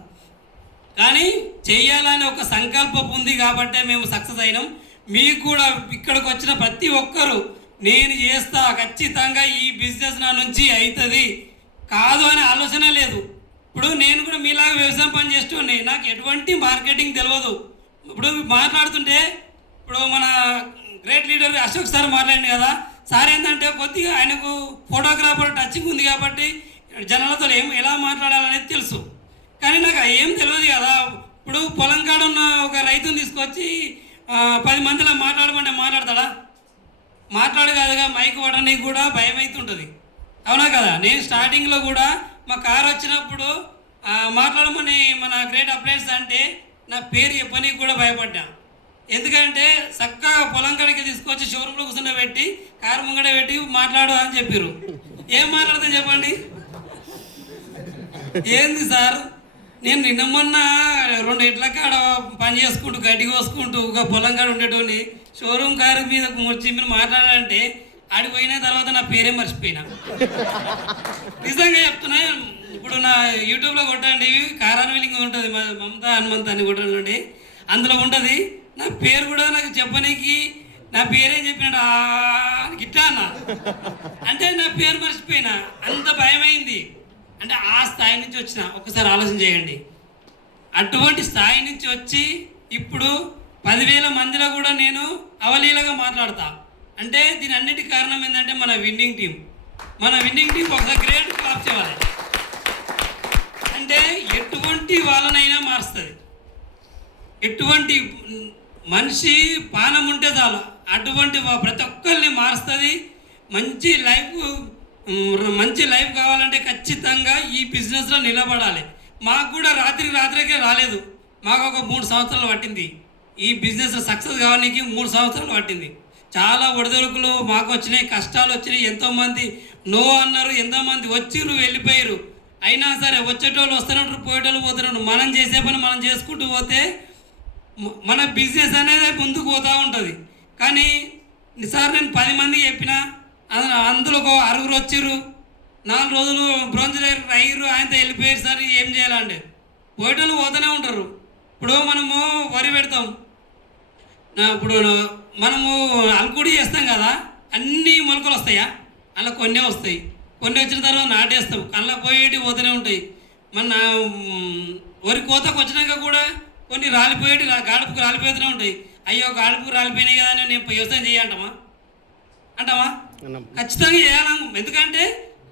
కానీ చేయాలని ఒక సంకల్పం ఉంది కాబట్టే మేము సక్సెస్ అయినాం. మీకు కూడా ఇక్కడికి వచ్చిన ప్రతి ఒక్కరూ నేను చేస్తా, ఖచ్చితంగా ఈ బిజినెస్ నా నుంచి అవుతుంది కాదు అనే ఆలోచన లేదు. ఇప్పుడు నేను కూడా మీలాగా వ్యవసాయం పని చేస్తుండే, నాకు ఎటువంటి మార్కెటింగ్ తెలియదు. ఇప్పుడు మాట్లాడుతుంటే ఇప్పుడు మన గ్రేట్ లీడర్ అశోక్ సార్ మాట్లాడింది కదా, సార్ ఏంటంటే కొద్దిగా ఆయనకు ఫోటోగ్రాఫర్ టచింగ్ ఉంది కాబట్టి జనాలతో ఎలా మాట్లాడాలనేది తెలుసు. కానీ నాకు ఏం తెలియదు కదా. ఇప్పుడు పొలం కాడ ఉన్న ఒక రైతుని తీసుకొచ్చి 10 మందిలో మాట్లాడమంటే మాట్లాడతాడా? మాట్లాడు కాదుగా, మైక్ పడడానికి కూడా భయం అవుతుంటుంది, అవునా కదా? నేను స్టార్టింగ్లో కూడా మా కారు వచ్చినప్పుడు మాట్లాడమని మన గ్రేట్ అప్లయన్స్ అంటే నా పేరు చెప్పనీకి కూడా భయపడ్డా. ఎందుకంటే చక్కగా పొలం కాడికి తీసుకొచ్చి షోరూంలో కూర్చుండబెట్టి కారు ముంగడ పెట్టి మాట్లాడు అని చెప్పారు. ఏం మాట్లాడతాను చెప్పండి? ఏంది సార్, నేను నిన్న మొన్న 2 ఎడ్ల కాడ పని చేసుకుంటూ గడ్డి కోసుకుంటూ ఒక పొలం కాడ ఉండేటోని షోరూమ్ కారు మీద వచ్చి మీరు మాట్లాడాలంటే ఆడికి పోయిన తర్వాత నా పేరే మర్చిపోయినా. నిజంగా చెప్తున్నా. ఇప్పుడు నా యూట్యూబ్లో కొట్టండి, కారాన్ వీలింగ్ ఉంటుంది, మమతా హనుమంత్ అని కొట్టండి, అందులో ఉంటుంది. నా పేరు కూడా నాకు చెప్పనీకి నా పేరేం చెప్పినాడు గిట్టా అన్న అంటే నా పేరు మర్చిపోయినా. అంత భయమైంది. అంటే ఆ స్థాయి నుంచి వచ్చిన. ఒకసారి ఆలోచన చేయండి. అటువంటి స్థాయి నుంచి వచ్చి ఇప్పుడు 10,000 మందిలో కూడా నేను అవలీలగా మాట్లాడతా. అంటే దీని అన్నిటికీ కారణం ఏంటంటే మన విన్నింగ్ టీం. మన విన్నింగ్ టీం ఒకసారి గ్రేట్ క్లాప్ చేయాలి. అంటే ఎటువంటి వాళ్ళనైనా మారుస్తుంది. ఎటువంటి మనిషి పానం ఉంటే చాలు, అటువంటి ప్రతి ఒక్కరిని మారుస్తుంది. మంచి లైఫ్ కావాలంటే ఖచ్చితంగా ఈ బిజినెస్లో నిలబడాలి. మాకు కూడా రాత్రికే రాలేదు. మాకు ఒక 3 సంవత్సరాలు పట్టింది. ఈ బిజినెస్ సక్సెస్ కావడానికి 3 సంవత్సరాలు పట్టింది. చాలా ఒడిదొడుకులు మాకు వచ్చినాయి, కష్టాలు వచ్చినాయి. ఎంతోమంది నో అన్నారు, ఎంతోమంది వచ్చిర్రు వెళ్ళిపోయారు. అయినా సరే వచ్చేటోళ్ళు వస్తూనే ఉంటారు, పోయేటోళ్ళు పోతూనే ఉంటారు. మనం చేసే పని మనం చేసుకుంటూ పోతే మన బిజినెస్ అనేది ముందుకు పోతూ ఉంటుంది. కానీ సార్ నేను 10 మందికి చెప్పిన అందులో ఒక 6 వచ్చిర్రు, 4 రోజులు బ్రోంజ్ అయ్యారు, ఆయనతో వెళ్ళిపోయారు. సార్ ఏం చేయాలంటే పోయేటోళ్ళు పోతూనే ఉంటారు. ఇప్పుడు మనము వరి పెడతాం, ఇప్పుడు మనము అల్కుడి చేస్తాం కదా, అన్ని మొలకలు వస్తాయా? అలా కొన్నే వస్తాయి. కొన్ని వచ్చిన తర్వాత నాటేస్తాం, అలా పోయేటి పోతూనే ఉంటాయి. మన వరి కోతకు వచ్చినాక కూడా కొన్ని రాలిపోయేటి గాడుపుకు రాలిపోతూనే ఉంటాయి. అయ్యో గాడుపుకు రాలిపోయినాయి కదా అని నేను వ్యవసాయం చేయంటామా? అంటామా? ఖచ్చితంగా చేయాలి. ఎందుకంటే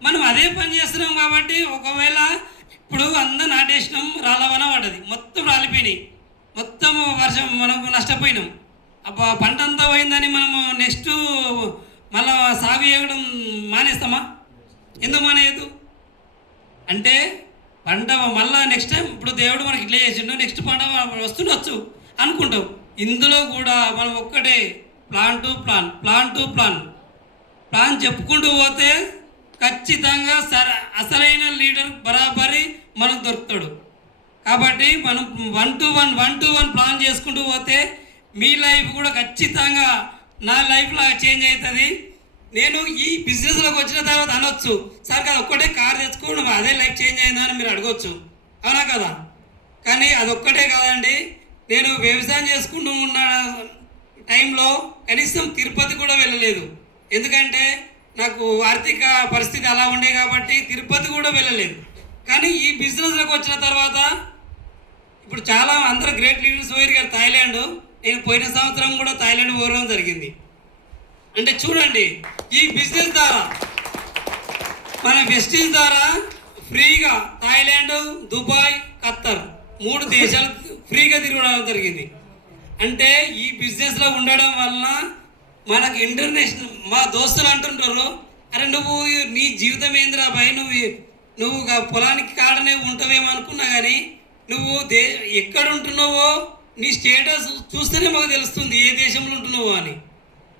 మనం అదే పని చేస్తున్నాం కాబట్టి. ఒకవేళ ఇప్పుడు అందరూ నాటేసినాం, రాలవన పడ్డది, మొత్తం రాలిపోయినాయి, మొత్తం వర్షం మనకు నష్టపోయినాం. అబ్బా పంట అంతా పోయిందని మనము నెక్స్ట్ మళ్ళా సాగు చేయడం మానేస్తామా? ఎందుకు మానేయద్దు అంటే పంట మళ్ళీ నెక్స్ట్ టైం ఇప్పుడు దేవుడు మనకి ఇట్లా చేసిండు, నెక్స్ట్ పంట వస్తుండొచ్చు అనుకుంటాం. ఇందులో కూడా మనం ఒక్కటే ప్లాన్ టు ప్లాన్ చెప్పుకుంటూ పోతే ఖచ్చితంగా అసలైన లీడర్ బరాబరి మనకు దొరుకుతాడు. కాబట్టి మనం 1 to 1 ప్లాన్ చేసుకుంటూ పోతే మీ లైఫ్ కూడా ఖచ్చితంగా నా లైఫ్లో చేంజ్ అవుతుంది. నేను ఈ బిజినెస్లోకి వచ్చిన తర్వాత అనొచ్చు, సార్ కదా ఒక్కటే కార్ తెచ్చుకోవడం అదే లైఫ్ చేంజ్ అయిందా అని మీరు అడగొచ్చు, అవునా కదా? కానీ అదొక్కటే కాదండి. నేను వ్యవసాయం చేసుకుంటూ ఉన్న టైంలో కనీసం తిరుపతి కూడా వెళ్ళలేదు. ఎందుకంటే నాకు ఆర్థిక పరిస్థితి అలా ఉండే కాబట్టి తిరుపతి కూడా వెళ్ళలేదు. కానీ ఈ బిజినెస్లోకి వచ్చిన తర్వాత ఇప్పుడు చాలా అందరూ గ్రేట్ లీడర్స్ పోయారు కదా థాయిలాండ్. నేను పోయిన సంవత్సరం కూడా థాయిలాండ్ పోవడం జరిగింది. అంటే చూడండి, ఈ బిజినెస్ ద్వారా మన వెస్టీజ్ ద్వారా ఫ్రీగా థాయిలాండ్, దుబాయ్, ఖత్తర్ 3 దేశాలు ఫ్రీగా తిరగడం జరిగింది. అంటే ఈ బిజినెస్లో ఉండడం వలన మనకు ఇంటర్నేషనల్ మా దోస్తులు అంటుంటారు, అరే నువ్వు నీ జీవితం ఏందిరా భయ్, నువ్వు పొలానికి కాడనే ఉంటావేమో అనుకున్నా, కానీ నువ్వు ఎక్కడ ఉంటున్నావో నీ స్టేటస్ చూస్తేనే మాకు తెలుస్తుంది ఏ దేశంలో ఉంటున్నావో అని.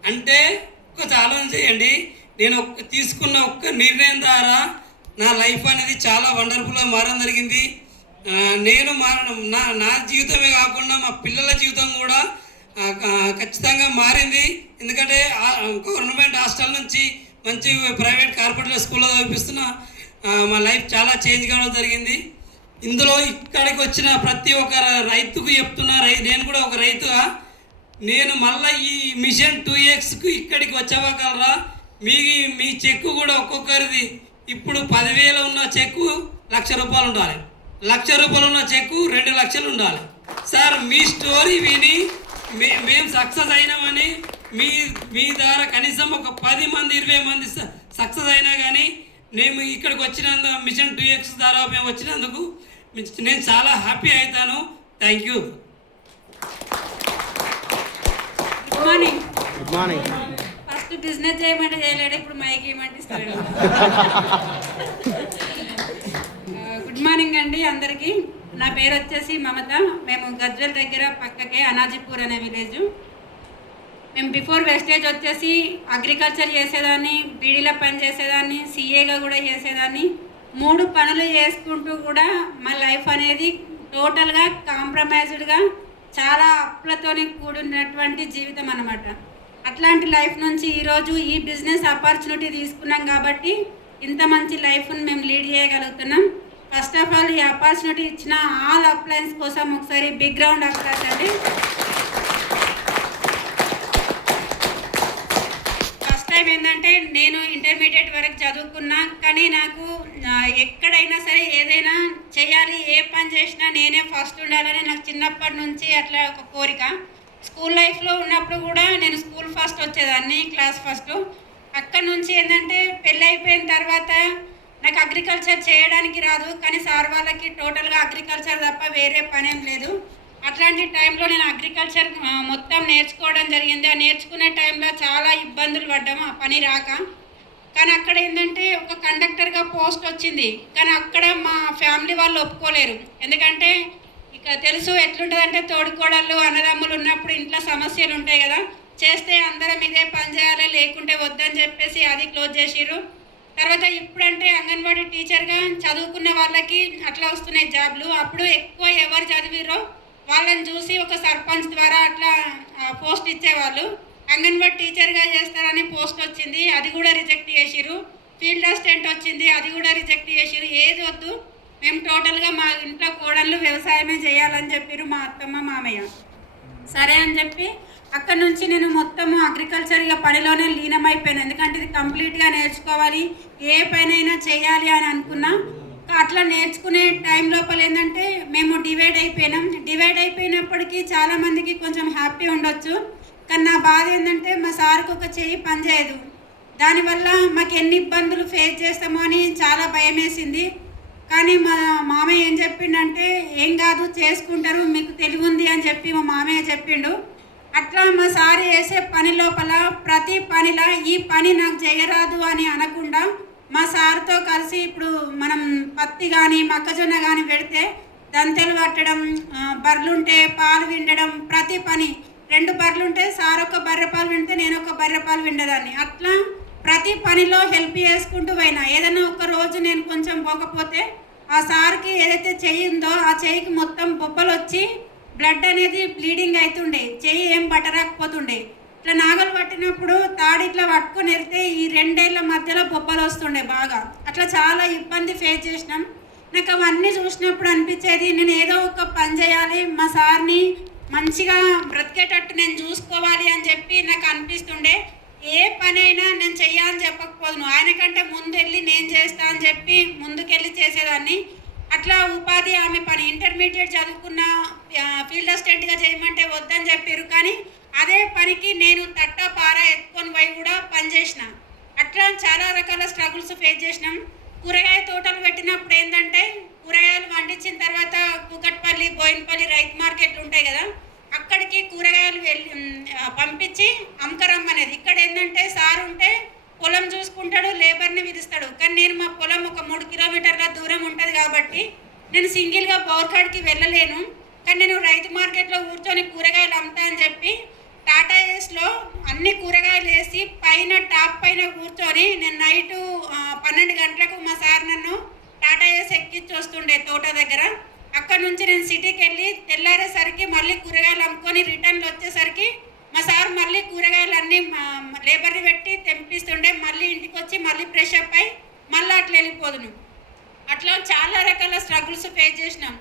అంటే కొంచెం ఆలోచన చేయండి. నేను తీసుకున్న ఒక్క నిర్ణయం ద్వారా నా లైఫ్ అనేది చాలా వండర్ఫుల్గా మారడం జరిగింది. నేను మారడం నా జీవితమే కాకుండా మా పిల్లల జీవితం కూడా ఖచ్చితంగా మారింది. ఎందుకంటే గవర్నమెంట్ హాస్టల్ నుంచి మంచి ప్రైవేట్ కార్పొరేట్ స్కూల్లో చదివిస్తున్న మా లైఫ్ చాలా చేంజ్ కావడం జరిగింది. ఇందులో ఇక్కడికి వచ్చిన ప్రతి ఒక్క రైతుకు చెప్తున్నా, నేను కూడా ఒక రైతుగా, నేను మళ్ళీ ఈ మిషన్ 2Xకు ఇక్కడికి వచ్చేవాగలరా? మీ చెక్కు కూడా ఒక్కొక్కరిది ఇప్పుడు 10,000 ఉన్న చెక్కు ₹1,00,000 ఉండాలి, ₹1,00,000 ఉన్న చెక్కు 2 లక్షలు ఉండాలి. సార్ మీ స్టోరీ విని మేము సక్సెస్ అయినామని మీ ద్వారా కనీసం ఒక 10 మంది 20 మంది సక్సెస్ అయినా కానీ మేము ఇక్కడికి వచ్చినందుకు మిషన్ 2X ద్వారా మేము వచ్చినందుకు నేను చాలా హ్యాపీ అవుతాను. Thank you. Good morning. First business చేయమంటే చేయలేడు, ఇప్పుడు మైక్ ఏమంటే ఇస్తాడు. గుడ్ మార్నింగ్ అండి అందరికీ. నా పేరు వచ్చేసి మమత. మేము గజ్వెల్ దగ్గర పక్కకే అనాజీపూర్ అనే విలేజ్. మేము బిఫోర్ వెస్టేజ్ వచ్చేసి అగ్రికల్చర్ చేసేదాన్ని, బీడీలో పని చేసేదాన్ని, సిఏగా కూడా చేసేదాన్ని. 3 పనులు చేసుకుంటూ కూడా మా లైఫ్ అనేది టోటల్గా కాంప్రమైజ్డ్గా చాలా అప్పులతోని కూడినటువంటి జీవితం అన్నమాట. అట్లాంటి లైఫ్ నుంచి ఈరోజు ఈ బిజినెస్ ఆపర్చునిటీ తీసుకున్నాం కాబట్టి ఇంత మంచి లైఫ్ని మేము లీడ్ చేయగలుగుతున్నాం. ఫస్ట్ ఆఫ్ ఆల్ ఈ ఆపర్చునిటీ ఇచ్చిన ఆల్ అప్లయన్స్ కోసం ఒకసారి బిగ్ రౌండ్ అప్లాస్ అండి. ఏంటంటే నేను ఇంటర్మీడియట్ వరకు చదువుకున్నా, కానీ నాకు ఎక్కడైనా సరే ఏదైనా చేయాలి, ఏ పని చేసినా నేనే ఫస్ట్ ఉండాలని నాకు చిన్నప్పటి నుంచి అట్లా ఒక కోరిక. స్కూల్ లైఫ్లో ఉన్నప్పుడు కూడా నేను స్కూల్ ఫస్ట్ వచ్చేదాన్ని, క్లాస్ ఫస్ట్. అక్కడ నుంచి ఏంటంటే పెళ్ళి అయిపోయిన తర్వాత నాకు అగ్రికల్చర్ చేయడానికి రాదు, కానీ సార్ వాళ్ళకి టోటల్గా అగ్రికల్చర్ తప్ప వేరే పనేం లేదు. అట్లాంటి టైంలో నేను అగ్రికల్చర్ మొత్తం నేర్చుకోవడం జరిగింది. ఆ నేర్చుకునే టైంలో చాలా ఇబ్బందులు పడ్డాము ఆ పని రాక. కానీ అక్కడ ఏంటంటే ఒక కండక్టర్గా పోస్ట్ వచ్చింది, కానీ అక్కడ మా ఫ్యామిలీ వాళ్ళు ఒప్పుకోలేరు. ఎందుకంటే ఇక తెలుసు ఎట్లుంటుందంటే తోడుకోడళ్ళు అన్నదమ్ములు ఉన్నప్పుడు ఇంట్లో సమస్యలు ఉంటాయి కదా, చేస్తే అందరం ఇదే పని చేయాలి, లేకుంటే వద్దని చెప్పేసి అది క్లోజ్ చేసిర్రు. తర్వాత ఇప్పుడంటే అంగన్వాడీ టీచర్గా చదువుకున్న వాళ్ళకి అట్లా వస్తున్నాయి జాబ్లు. అప్పుడు ఎక్కువ ఎవరు చదివిరో వాళ్ళని చూసి ఒక సర్పంచ్ ద్వారా అట్లా పోస్ట్ ఇచ్చేవాళ్ళు. అంగన్వాడీ టీచర్గా చేస్తారని పోస్ట్ వచ్చింది, అది కూడా రిజెక్ట్ చేసిరు. ఫీల్డ్ అసిస్టెంట్ వచ్చింది, అది కూడా రిజెక్ట్ చేసిరు. ఏది వద్దు, మేము టోటల్గా మా ఇంట్లో కోడళ్ళు వ్యవసాయమే చేయాలని చెప్పారు మా అత్తమ్మ మామయ్య. సరే అని చెప్పి అక్కడ నుంచి నేను మొత్తము అగ్రికల్చర్ ఇక పనిలోనే లీనమైపోయాను. ఎందుకంటే ఇది కంప్లీట్గా నేర్చుకోవాలి, ఏ పనైనా చేయాలి అని అనుకున్నా. అట్లా నేర్చుకునే టైం లోపల ఏంటంటే మేము డివైడ్ అయిపోయినాం. డివైడ్ అయిపోయినప్పటికీ చాలామందికి కొంచెం హ్యాపీ ఉండొచ్చు, కానీ నా బాధ ఏంటంటే మా సార్కి ఒక చెయ్యి పనిచేయదు. దానివల్ల మాకు ఎన్ని ఇబ్బందులు ఫేస్ చేస్తామో అని చాలా భయం వేసింది. కానీ మా మామయ్య ఏం చెప్పిండంటే, ఏం కాదు చేసుకుంటారు, మీకు తెలివి ఉంది అని చెప్పి మా మామయ్య చెప్పిండు. అట్లా మా సార్ చేసే పని లోపల ప్రతి పనిలా ఈ పని నాకు చేయరాదు అని అనకుండా మా సార్తో కలిసి ఇప్పుడు మనం పత్తి కానీ మొక్కజొన్న కానీ పెడితే దంతెలు కట్టడం, బర్రెలుంటే పాలు విండడం, ప్రతి పని 2 బర్రెలుంటే సార్ ఒక బర్రె పాలు వింటే నేను ఒక బర్రె పాలు విండేదాన్ని. అట్లా ప్రతి పనిలో హెల్ప్ చేసుకుంటూ పోయినా. ఏదైనా ఒక రోజు నేను కొంచెం పోకపోతే ఆ సార్కి ఏదైతే చెయ్యి ఉందో ఆ చెయ్యికి మొత్తం బొబ్బలు వచ్చి బ్లడ్ అనేది బ్లీడింగ్ అవుతుండే, చెయ్యి ఏం పట్టరాకపోతుండే. ఇట్లా నాగలు పట్టినప్పుడు తాడు ఇట్లా పట్టుకొని వెళ్తే ఈ 2 ఏళ్ల మధ్యలో బొబ్బలు వస్తుండే బాగా. అట్లా చాలా ఇబ్బంది ఫేస్ చేసినాం. నాకు అవన్నీ చూసినప్పుడు అనిపించేది, నేను ఏదో ఒక పని చేయాలి, మా సార్ని మంచిగా బ్రతికేటట్టు నేను చూసుకోవాలి అని చెప్పి నాకు అనిపిస్తుండే. ఏ పని అయినా నేను చెయ్యాలని చెప్పకపోదును, ఆయనకంటే ముందు వెళ్ళి నేను చేస్తా అని చెప్పి ముందుకెళ్ళి చేసేదాన్ని. అట్లా ఉపాధి హామీ పని ఇంటర్మీడియట్ చదువుకున్న ఫీల్డ్ అసిస్టెంట్గా చేయమంటే వద్దని చెప్పారు, కానీ అదే పనికి నేను తట్ట పారా ఎత్తుకొని పోయి కూడా పనిచేసిన. అట్లా చాలా రకాల స్ట్రగుల్స్ ఫేస్ చేసినాం. కూరగాయ తోటలు పెట్టినప్పుడు ఏంటంటే కూరగాయలు పండించిన తర్వాత కూకట్పల్లి, బోయినపల్లి రైతు మార్కెట్లు ఉంటాయి కదా, అక్కడికి కూరగాయలు పంపించి అమ్మకరమ్మనేది. ఇక్కడ ఏంటంటే సార్ ఉంటే పొలం చూసుకుంటాడు, లేబర్ని విధిస్తాడు. కానీ నేను మా పొలం ఒక 3 కిలోమీటర్ల దూరం ఉంటుంది కాబట్టి నేను సింగిల్గా బోర్కాడ్కి వెళ్ళలేను. కానీ నేను రైతు మార్కెట్లో కూర్చొని కూరగాయలు అమ్ముతా అని చెప్పి టాటా ఏస్లో అన్ని కూరగాయలు వేసి పైన టాప్ పైన కూర్చొని నేను నైటు 12 గంటలకు మా సార్ నన్ను టాటా ఏస్ ఎక్కించి వస్తుండే తోట దగ్గర. అక్కడ నుంచి నేను సిటీకి వెళ్ళి తెల్లారేసరికి మళ్ళీ కూరగాయలు అమ్ముకొని రిటర్న్లు వచ్చేసరికి మా సార్ మళ్ళీ కూరగాయలు అన్నీ లేబర్ని పెట్టి తెంపిస్తుండే. మళ్ళీ ఇంటికి వచ్చి మళ్ళీ ఫ్రెష్ అప్ అయి మళ్ళీ అట్లా వెళ్ళిపోదును. అట్లా చాలా రకాల స్ట్రగుల్స్ ఫేస్ చేసినాం.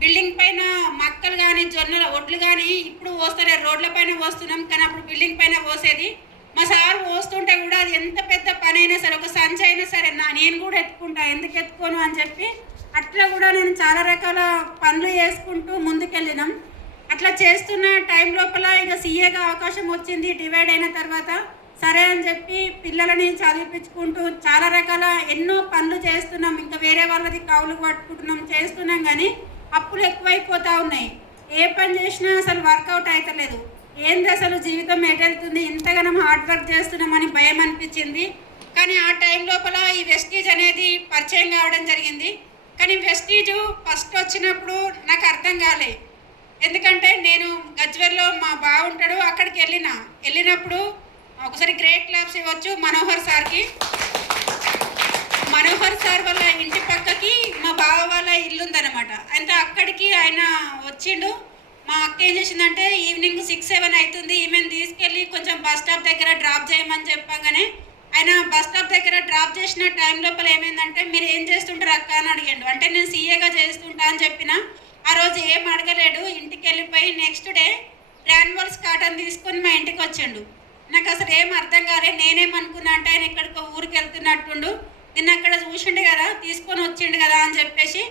బిల్డింగ్ పైన మక్కలు కానీ జొన్నల ఒడ్లు కానీ ఇప్పుడు పోస్తలే, రోడ్ల పైన పోస్తున్నాం, కానీ అప్పుడు బిల్డింగ్ పైన పోసేది. మా సార్ పోస్తుంటే కూడా అది ఎంత పెద్ద పని అయినా సరే, ఒక సంచి అయినా సరే నేను కూడా ఎత్తుకుంటా, ఎందుకు ఎత్తుకోను అని చెప్పి అట్లా కూడా నేను చాలా రకాల పనులు చేసుకుంటూ ముందుకెళ్ళినాం. అట్లా చేస్తున్న టైం లోపల ఇక సీఏగా అవకాశం వచ్చింది. డివైడ్ అయిన తర్వాత సరే అని చెప్పి పిల్లలని చదివించుకుంటూ చాలా రకాల ఎన్నో పనులు చేస్తున్నాం. ఇంకా వేరే వాళ్ళది కౌలు పట్టుకుంటున్నాం, చేస్తున్నాం, కానీ అప్పులు ఎక్కువైపోతూ ఉన్నాయి. ఏ పని చేసినా అసలు వర్కౌట్ అవుతలేదు. ఏంది అసలు జీవితం ఎటెళ్తుంది, ఇంతగానం హార్డ్ వర్క్ చేస్తున్నామని భయం అనిపించింది. కానీ ఆ టైం లోపల ఈ వెస్టీజ్ అనేది పరిచయం కావడం జరిగింది. కానీ వెస్టీజు ఫస్ట్ వచ్చినప్పుడు నాకు అర్థం కాలే. ఎందుకంటే నేను గజ్వేల్లో మా బావ ఉంటాడు, అక్కడికి వెళ్ళినప్పుడు ఒకసారి గ్రేట్ క్లాప్స్ ఇవ్వచ్చు మనోహర్ సార్కి. మనోహర్ సార్ వాళ్ళ ఇంటి పక్కకి మా బావ వాళ్ళ ఇల్లు ఉందన్నమాట. అయితే అక్కడికి ఆయన వచ్చిండు. మా అక్క ఏం చేసిందంటే ఈవినింగ్ 6-7 అవుతుంది, ఈమెను తీసుకెళ్ళి కొంచెం బస్ స్టాప్ దగ్గర డ్రాప్ చేయమని చెప్పగానే ఆయన బస్ స్టాప్ దగ్గర డ్రాప్ చేసిన టైం లోపల ఏమైందంటే, మీరు ఏం చేస్తుంటారు అక్క అని అడిగాడు. అంటే నేను సీఏగా చేస్తుంటా అని చెప్పిన. ఆ రోజు ఏం అడగలేడు, ఇంటికి వెళ్ళిపోయి నెక్స్ట్ డే గ్రాన్యువల్స్ కాటన్ తీసుకొని మా ఇంటికి వచ్చిండు. నాకు అసలు ఏం అర్థం కాలే. నేనేమనుకున్నా అంటే ఆయన ఇక్కడికి ఊరికి వెళ్తున్నట్టుండు, నిన్న అక్కడ చూసిండు కదా, తీసుకొని వచ్చిండు కదా అని చెప్పేసి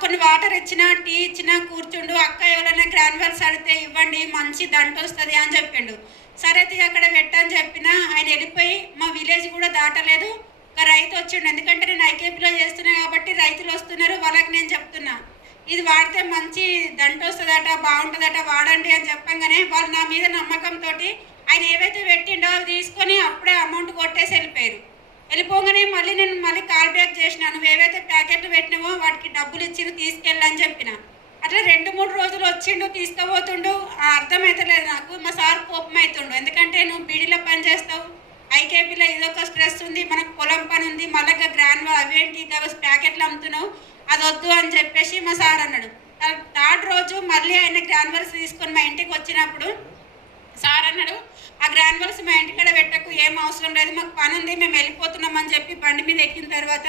కొన్ని వాటర్ ఇచ్చినా, టీ ఇచ్చినా కూర్చుండు. అక్క ఎవరైనా గ్రాన్యువల్స్ అడిగితే ఇవ్వండి, మంచి దంట వస్తుంది అని చెప్పిండు. సరే అక్కడ పెట్టని చెప్పిన. ఆయన వెళ్ళిపోయి మా విలేజ్ కూడా దాటలేదు. ఒక రైతు వచ్చిండు, ఎందుకంటే నేను ఐకేపీలో చేస్తున్నా కాబట్టి రైతులు వస్తున్నారు, వాళ్ళకి నేను చెప్తున్నా ఇది వాడితే మంచి దంట వస్తుందట, బాగుంటుందట, వాడండి అని చెప్పంగానే వాళ్ళు నా మీద నమ్మకంతో ఆయన ఏవైతే పెట్టిండో అవి తీసుకొని అప్పుడే అమౌంట్ కొట్టేసి వెళ్ళిపోగానే మళ్ళీ కాల్ బ్యాక్ చేసిన. నువ్వు ఏవైతే ప్యాకెట్లు పెట్టినావో వాటికి డబ్బులు ఇచ్చి తీసుకెళ్ళని చెప్పిన. అట్లా 2-3 రోజులు వచ్చిండు, తీసుకుపోతుండు. అర్థమవుతలేదు నాకు. మా సార్ కోపం అవుతుండు, ఎందుకంటే నువ్వు బీడీలో పని చేస్తావు, ఐకేపీలో కాలేజీలో ఇదొక స్ట్రెస్ ఉంది, మనకు పొలం పని ఉంది, మళ్ళీ గ్రాండ్ అవేంటి ప్యాకెట్లు అమ్ముతున్నావు, అది వద్దు అని చెప్పేసి మా సార్ అన్నాడు. థర్డ్ రోజు మళ్ళీ ఆయన గ్రాన్యువల్స్ తీసుకొని మా ఇంటికి వచ్చినప్పుడు సార్ అన్నాడు, ఆ గ్రాన్యువల్స్ మా ఇంటికాడ పెట్టకు, ఏం అవసరం లేదు, మాకు పని ఉంది, మేము వెళ్ళిపోతున్నాం అని చెప్పి బండి మీద ఎక్కిన తర్వాత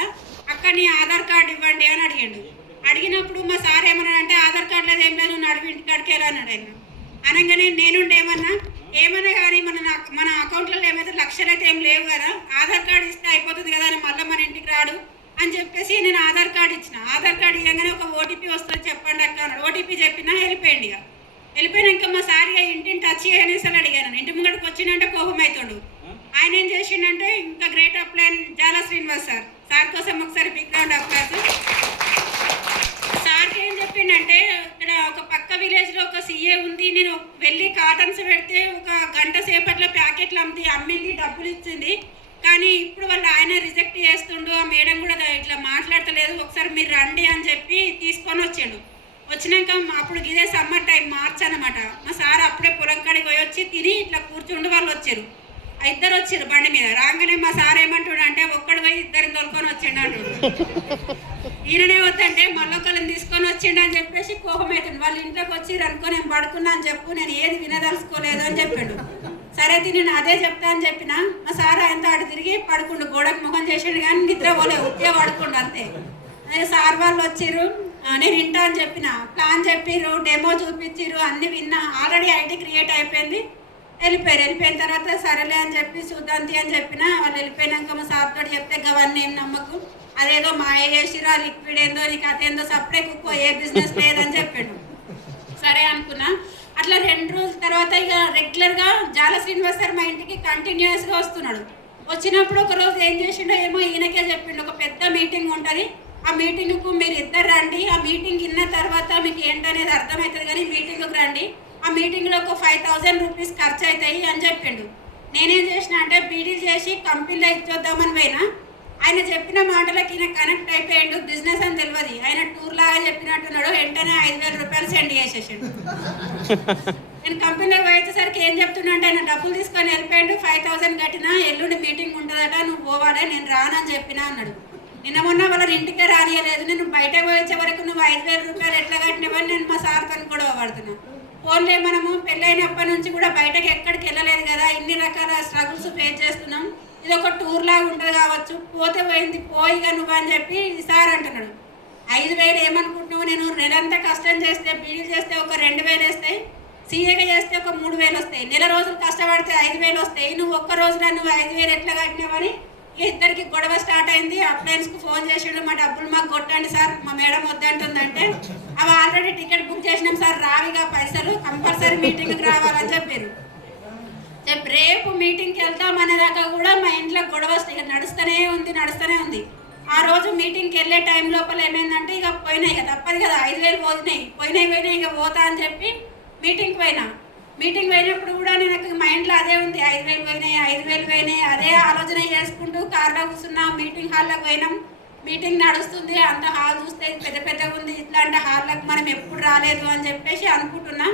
అక్క నీ ఆధార్ కార్డు ఇవ్వండి అని అడిగాడు. అడిగినప్పుడు మా సార్ ఏమన్నాడంటే ఆధార్ కార్డు లేదు ఏం లేదు, నడువు ఇంటికాడికి వెళ్ళి అన్నాడు. ఆయన అనగానే నేనుండి ఏమన్నా కానీ మన అకౌంట్లలో ఏమైతే లక్షలు అయితే ఏం లేవు కదా, ఆధార్ కార్డు ఇస్తే అయిపోతుంది కదా అని మళ్ళీ మన ఇంటికి రాడు అని చెప్పేసి నేను ఆధార్ కార్డు ఇచ్చిన. ఆధార్ కార్డు ఇవ్వగానే ఒక ఓటీపీ వస్తుంది చెప్పండి అక్క అన్నాడు. ఓటీపీ చెప్పినా వెళ్ళిపోయింది. ఇక వెళ్ళిపోయినాక మా సార్ ఇంటిని టచ్ చేయనేసి అని అడిగాను. ఇంటి ముంగడికి వచ్చిందంటే కోపం అవుతాడు. ఆయన ఏం చేసిండంటే ఇంకా గ్రేట్ అప్లైన్ జాలా శ్రీనివాస్ సార్ కోసం ఒకసారి బిగ్ రౌండ్ అప్లాస్. సార్కి ఏం చెప్పిండంటే ఇక్కడ ఒక పక్క విలేజ్లో ఒక సీఏ ఉంది, నేను వెళ్ళి కాటన్స్ పెడితే ఒక గంట సేపట్లో ప్యాకెట్లు అమ్మింది, డబ్బులు ఇచ్చింది, కానీ ఇప్పుడు వాళ్ళు ఆయన రిజెక్ట్ చేస్తుండు, ఆ మేడం కూడా ఇట్లా మాట్లాడతలేదు, ఒకసారి మీరు రండి అని చెప్పి తీసుకొని వచ్చాడు. వచ్చినాక అప్పుడు ఇదే సమ్మర్ టైం మార్చ్ అనమాట. మా సార్ అప్పుడే పొలం కాడికి పోయి వచ్చి తిని ఇట్లా కూర్చుండి వాళ్ళు వచ్చారు. ఇద్దరు వచ్చారు బండి మీద. రాగానే మా సార్ ఏమంటాడు అంటే ఒక్కడు పోయి ఇద్దరిని తోలుకొని వచ్చిండు అంటాడు. ఈయననే వద్దంటే మళ్ళొకరిని తీసుకొని వచ్చిండు అని చెప్పేసి కోపం అవుతుంది. వాళ్ళు ఇంట్లోకి వచ్చి అనుకో నేను పడుకున్నా అని చెప్పు, నేను ఏది వినదలుచుకోలేదు అని చెప్పాడు. సరే నేను అదే చెప్తా అని చెప్పిన. మా సార్ ఆయనతో అటు తిరిగి పడుకుండు, గోడకు ముఖం చేసాడు కానీ నిద్ర పోలే, ఉత్తే పడుకుండు అంతే. అదే సార్ వాళ్ళు వచ్చిర్రు, నేను వింటా అని చెప్పిన, ప్లాన్ చెప్పిర్రు, డెమో చూపించిర్రు, అన్ని విన్నా. ఆల్రెడీ ఐడి క్రియేట్ అయిపోయింది. వెళ్ళిపోయిన తర్వాత సరేలే అని చెప్పి చూద్దాంతి అని చెప్పిన. వాళ్ళు వెళ్ళిపోయినాక మా సార్ తోటి చెప్తే అవన్నీ ఏం నమ్మకు, అదేదో మాయ చేసిరా, లిక్విడ్ ఏందో నీకు అదేందో సపరేట్ కుక్కో, ఏ బిజినెస్ లేదని చెప్పాడు. సరే అనుకున్నా. అట్లా 2 రోజుల తర్వాత ఇక రెగ్యులర్గా జాల శ్రీనివాస్ సార్ మా ఇంటికి కంటిన్యూస్గా వస్తున్నాడు. వచ్చినప్పుడు ఒక రోజు ఏం చేసిండో ఏమో ఈయనకే చెప్పిండు, ఒక పెద్ద మీటింగ్ ఉంటుంది, ఆ మీటింగ్కు మీరు ఇద్దరు రండి, ఆ మీటింగ్ విన్న తర్వాత మీకు ఏంటనేది అర్థమవుతుంది, కానీ మీటింగ్కి రండి, ఆ మీటింగ్లో ఒక 5,000 రూపీస్ ఖర్చు అవుతాయి అని చెప్పిండు. నేనేం చేసిన అంటే బీడీలు చేసి కంపెనీలో ఇచ్చొద్దామని పోయినా. ఆయన చెప్పిన మాటలకి ఈయన కనెక్ట్ అయిపోయాడు. బిజినెస్ అని తెలియదు, ఆయన టూర్ లాగా చెప్పినట్టున్నాడు. వెంటనే 5,000 రూపాయలు సెండ్ చేసేసాడు. నేను కంపెనీలోకి పోయేసరికి ఏం చెప్తున్నా అంటే ఆయన డబ్బులు తీసుకొని వెళ్ళిపోయాడు. 5,000 కట్టినా, ఎల్లుండి మీటింగ్ ఉంటుందట, నువ్వు పోవాలి, నేను రానని చెప్పినా అన్నాడు. నిన్న మొన్న వాళ్ళ ఇంటికే రానియలేదు. నేను బయటకు పోయే వరకు నువ్వు 5,000 రూపాయలు ఎట్లా కట్టినవని నేను మా సార్తో కూడా పడుతున్నా. ఫోన్లే మనము పెళ్ళైనప్పటి నుంచి కూడా బయటకు ఎక్కడికి వెళ్ళలేదు కదా, ఇన్ని రకాల స్ట్రగుల్స్ ఫేస్ చేస్తున్నాం, ఇది ఒక టూర్ లాగా ఉంటుంది కావచ్చు, పోతే పోయింది పోయిగా నువ్వు అని చెప్పి సార్ అంటున్నాడు. 5,000 ఏమనుకుంటున్నావు, నేను నెలంతా కష్టం చేస్తే బీడీలు చేస్తే ఒక 2,000 వస్తాయి, సీఏగా చేస్తే ఒక 3,000 వస్తాయి, నెల రోజులు కష్టపడితే 5,000 వస్తాయి, నువ్వు ఒక్క రోజున నువ్వు 5,000 ఎట్లా కట్టినావని ఇద్దరికి గొడవ స్టార్ట్ అయింది. అప్లయన్స్కి ఫోన్ చేసాడు, మా డబ్బులు మాకు కొట్టండి సార్, మా మేడం వద్దంటుందంటే అవి ఆల్రెడీ టికెట్ బుక్ చేసినాం సార్, రావిగా పైసలు, కంపల్సరీ మీటింగ్కి రావాలని చెప్పారు. రేపు మీటింగ్కి వెళ్తామనే దాకా కూడా మా ఇంట్లో గొడవ నడుస్తూనే ఉంది. ఆ రోజు మీటింగ్కి వెళ్ళే టైం లోపల ఏమైందంటే ఇక పోయినాయి, ఇక తప్పదు కదా, 5,000 పోయినాయి ఇక పోతా అని చెప్పి మీటింగ్కి పోయినా. మీటింగ్ పోయినప్పుడు కూడా నేను మైండ్లో అదే ఉంది, 5,000 పోయినాయి, అదే ఆలోచన చేసుకుంటూ కార్లో కూర్చున్నాం. మీటింగ్ హాల్లోకి పోయినాం. మీటింగ్ నడుస్తుంది, అంత హాల్ చూస్తే పెద్దగా ఉంది, ఇట్లాంటి హాల్లోకి మనం ఎప్పుడు రాలేదు అని చెప్పేసి అనుకుంటున్నా.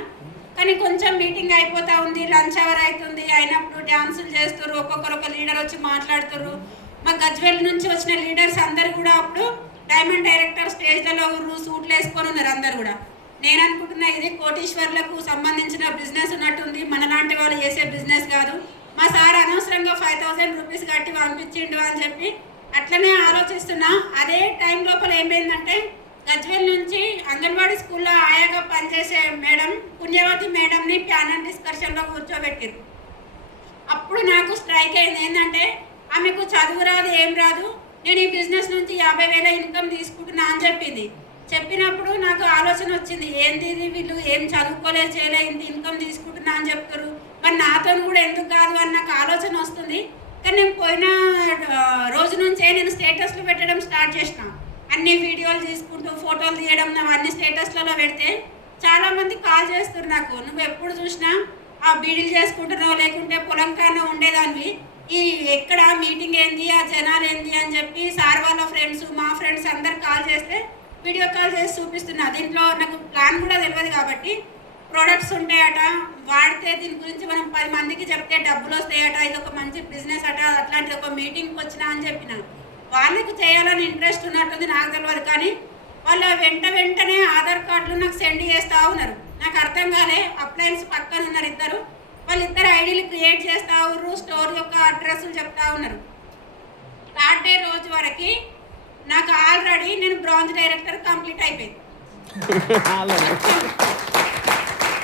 కానీ కొంచెం మీటింగ్ అయిపోతూ ఉంది, లంచ్ అవర్ అవుతుంది, అయినప్పుడు డ్యాన్సులు చేస్తారు, ఒక్కొక్కరు లీడర్ వచ్చి మాట్లాడుతారు. మా గజ్వేల్ నుంచి వచ్చిన లీడర్స్ అందరు కూడా అప్పుడు డైమండ్ డైరెక్టర్ స్టేజ్లలో సూట్లు వేసుకొని ఉన్నారు అందరు కూడా. నేను అనుకుంటున్నా ఇది కోటీశ్వర్లకు సంబంధించిన బిజినెస్ ఉన్నట్టుంది, మనలాంటి వాళ్ళు చేసే బిజినెస్ కాదు. మా సార్ అనవసరంగా 5,000 రూపీస్ కట్టి పంపించిండు అని చెప్పి అట్లనే ఆలోచిస్తున్నా. అదే టైం లోపల ఏమైందంటే గజ్వేల్ నుంచి అంగన్వాడీ స్కూల్లో ఆయాగా పనిచేసే మేడం పుణ్యవతి మేడంని ప్యానల్ డిస్కషన్లో కూర్చోబెట్టారు. అప్పుడు నాకు స్ట్రైక్ అయింది, ఏంటంటే ఆమెకు చదువు రాదు, ఏం రాదు, నేను ఈ బిజినెస్ నుంచి 50,000 ఇన్కమ్ తీసుకుంటున్నా అని చెప్పింది. చెప్పినప్పుడు నాకు ఆలోచన వచ్చింది, ఏంది వీళ్ళు ఏం చదువుకోలేదు చేయలే, ఇంత ఇన్కమ్ తీసుకుంటున్నా అని చెప్తారు, మరి నాతో కూడా ఎందుకు కాదు అని నాకు ఆలోచన వస్తుంది. కానీ నేను పోయిన రోజు నుంచే నేను స్టేటస్లు పెట్టడం స్టార్ట్ చేసిన. అన్ని వీడియోలు తీసుకుంటూ ఫోటోలు తీయడం అవన్నీ స్టేటస్లలో పెడితే చాలామంది కాల్ చేస్తారు నాకు, నువ్వు ఎప్పుడు చూసినా ఆ బీడీలు చేసుకుంటున్నావు, లేకుంటే పొలం కన్నా ఉండేదానివి, ఈ ఎక్కడ మీటింగ్ ఏంది, ఆ జనాలు ఏంది అని చెప్పి సార్ వాళ్ళ ఫ్రెండ్స్ మా ఫ్రెండ్స్ అందరు కాల్ చేస్తే వీడియో కాల్ చేసి చూపిస్తున్నా. దీంట్లో నాకు ప్లాన్ కూడా తెలియదు కాబట్టి ప్రొడక్ట్స్ ఉంటాయట, వాడితే దీని గురించి మనం 10 మందికి చెప్తే డబ్బులు వస్తాయట, ఇది ఒక మంచి బిజినెస్ అట, అట్లాంటి ఒక మీటింగ్కి వచ్చినా అని చెప్పిన. వాళ్ళకి చేయాలని ఇంట్రెస్ట్ ఉన్నట్టుంది, నాకు తెలియదు. కానీ వాళ్ళు వెంటనే ఆధార్ కార్డులు నాకు సెండ్ చేస్తూ ఉన్నారు. నాకు అర్థం కాలే. అప్లయన్స్ పక్కన ఉన్నారు ఇద్దరు, వాళ్ళిద్దరు ఐడీలు క్రియేట్ చేస్తూ ఉన్నారు, స్టోర్ యొక్క అడ్రస్లు చెప్తా ఉన్నారు. థర్డ్ డే రోజు వరకు నాకు ఆల్రెడీ నేను బ్రాంజ్ డైరెక్టర్ కంప్లీట్ అయిపోయింది.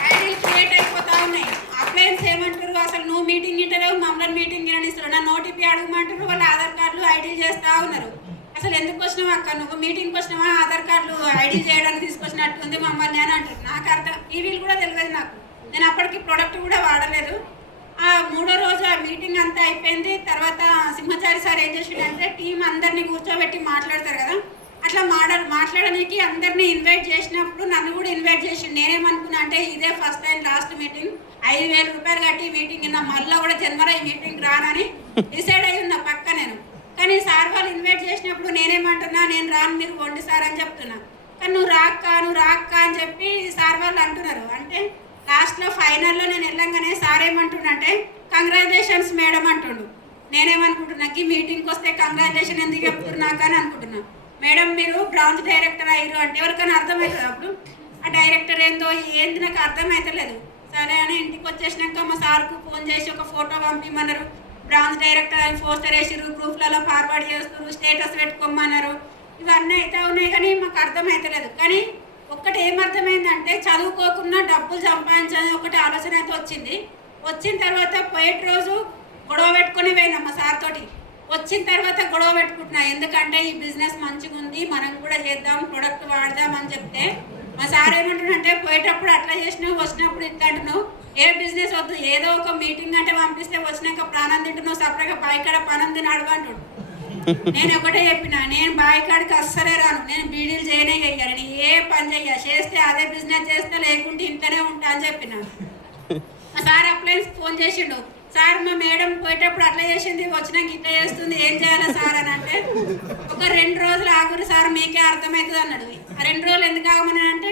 ఐడీలు క్రియేట్ అయిపోతా ఉన్నాయి. అప్లయన్స్ ఏమంటారు, అసలు నువ్వు మీటింగ్ ఇంటలేవు, మమ్మల్ని మీటింగ్ ఇస్తారు, నా నోటీపీ అడగమంటారు. వాళ్ళు ఆధార్ కార్డులు ఐడీలు చేస్తూ ఉన్నారు. అసలు ఎందుకు వచ్చినావా అక్క, నువ్వు మీటింగ్కి వచ్చినావా, ఆధార్ కార్డులు ఐడీ చేయడానికి తీసుకొచ్చినట్టుంది మమ్మల్ని అని అంటారు. నాకు అర్థం, టీవీలు కూడా తెలియదు నాకు. నేను అప్పటికి ప్రోడక్ట్ కూడా వాడలేదు. ఆ 3వ రోజు ఆ మీటింగ్ అంతా అయిపోయింది. తర్వాత సింహచారి సార్ ఏం చేసిండంటే టీం అందరినీ కూర్చోబెట్టి మాట్లాడతారు కదా, అట్లా మాట్లాడడానికి అందరినీ ఇన్వైట్ చేసినప్పుడు నన్ను కూడా ఇన్వైట్ చేసిండు. నేనేమనుకున్నా అంటే ఇదే ఫస్ట్ టైం లాస్ట్ మీటింగ్, 5,000 రూపాయలు కట్టి మీటింగ్ విన్నా, మళ్ళీ కూడా జనవరి మీటింగ్ రానని డిసైడ్ అయ్యి ఉన్నా పక్క నేను. కానీ సార్ వాళ్ళు ఇన్వైట్ చేసినప్పుడు నేనేమంటున్నా, నేను రాను మీరు వండి సార్ అని చెప్తున్నా. కానీ నువ్వు రాక్క అని చెప్పి సార్ వాళ్ళు అంటున్నారు. అంటే లాస్ట్లో ఫైనల్లో నేను వెళ్ళంగానే సార్ ఏమంటుండంటే కంగ్రాచులేషన్స్ మేడం అంటుండు. నేనేమనుకుంటున్నా, ఈ మీటింగ్కి వస్తే కంగ్రాచులేషన్ ఎందుకు చెప్తున్నా కానీ అనుకుంటున్నా. మేడం మీరు బ్రాంచ్ డైరెక్టర్ అయ్యారు అంటే ఎవరికైనా అర్థమవుతుంది. అప్పుడు ఆ డైరెక్టర్ ఏంది నాకు అర్థమవుతలేదు. సరే అని ఇంటికి వచ్చేసినాక మా సార్కు ఫోన్ చేసి ఒక ఫోటో పంపిమన్నారు. బ్రాంచ్ డైరెక్టర్ అని పోస్టర్ వేసిరు, గ్రూప్లలో ఫార్వర్డ్ చేస్తారు, స్టేటస్ పెట్టుకోమన్నారు. ఇవన్నీ అయితే ఉన్నాయి కానీ మాకు అర్థమవుతలేదు. కానీ ఒక్కటి ఏమర్థమైందంటే చదువుకోకుండా డబ్బులు సంపాదించాలని ఒకటి ఆలోచన అయితే వచ్చింది. వచ్చిన తర్వాత పోయేటి రోజు గొడవ పెట్టుకుని పోయినా మా సార్ తోటి. వచ్చిన తర్వాత గొడవ పెట్టుకుంటున్నా, ఎందుకంటే ఈ బిజినెస్ మంచిగా ఉంది, మనం కూడా చేద్దాం, ప్రొడక్ట్ వాడదాం అని చెప్తే మా సార్ ఏమంటున్నంటే పోయేటప్పుడు అట్లా చేసినావు, వచ్చినప్పుడు ఇట్లా అంటున్నావు, ఏ బిజినెస్ వద్దు, ఏదో ఒక మీటింగ్ అంటే పంపిస్తే వచ్చినాక ప్రాణం తింటున్నావు, సపరేట్గా బాయికాడ పనం తిని అడగంటుడు. నేను ఒకటే చెప్పిన, నేను బాయికాడికి అస్సలే రాను, నేను బీడీలు చేయనే చెయ్యాలి, నేను ఏ పని చెయ్య, చేస్తే అదే బిజినెస్ చేస్తే, లేకుంటే ఇంట్లోనే ఉంటా అని చెప్పిన. మా సార్ అప్లయన్స్ ఫోన్ చేసిండు, సార్ మా మేడం పోయేటప్పుడు అట్లా చేసింది, వచ్చినాక ఇట్లా చేస్తుంది, ఏం చేయాలి సార్ అని అంటే, ఒక 2 రోజులు ఆగురు సార్ మీకే అర్థమవుతుంది అన్నాడు. ఆ 2 రోజులు ఎందుకు ఆగమని అంటే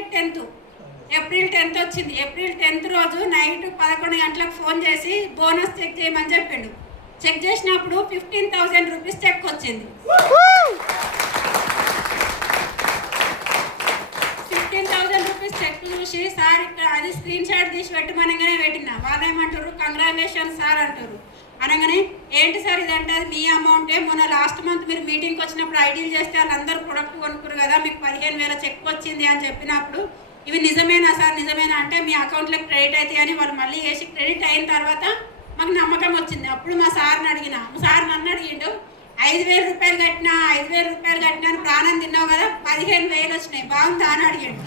ఏప్రిల్ 10th వచ్చింది. ఏప్రిల్ 10th రోజు నైట్ 11 గంటలకు ఫోన్ చేసి బోనస్ చెక్ చేయమని చెప్పిండు. చెక్ చేసినప్పుడు 15,000 రూపీస్ చెక్ వచ్చింది. 15,000 రూపీస్ చెక్ చూసి సార్ ఇక్కడ అది స్క్రీన్ షాట్ తీసి పెట్టమనగానే పెట్టినా. వాళ్ళు ఏమంటారు, కంగ్రాచులేషన్ సార్ అంటారు. అనగానే ఏంటి సార్ ఇదంటే అది మీ అమౌంటే, మొన్న లాస్ట్ మంత్ మీరు మీటింగ్కి వచ్చినప్పుడు ఐడీలు చేస్తే వాళ్ళందరూ ప్రొడక్ట్ కొనుక్కురు కదా, మీకు 15,000 చెక్ వచ్చింది అని చెప్పినప్పుడు ఇవి నిజమేనా సార్, నిజమేనా అంటే మీ అకౌంట్లోకి క్రెడిట్ అవుతాయి అని వాళ్ళు మళ్ళీ వేసి క్రెడిట్ అయిన తర్వాత మాకు నమ్మకం వచ్చింది. అప్పుడు మా సార్ని అడిగిన, మా సార్ నన్ను అడిగిండు, 5,000 రూపాయలు కట్టినా అని ప్రాణం తిన్నావు కదా, 15,000 వచ్చినాయి, బాగుందా అని అడిగాడు.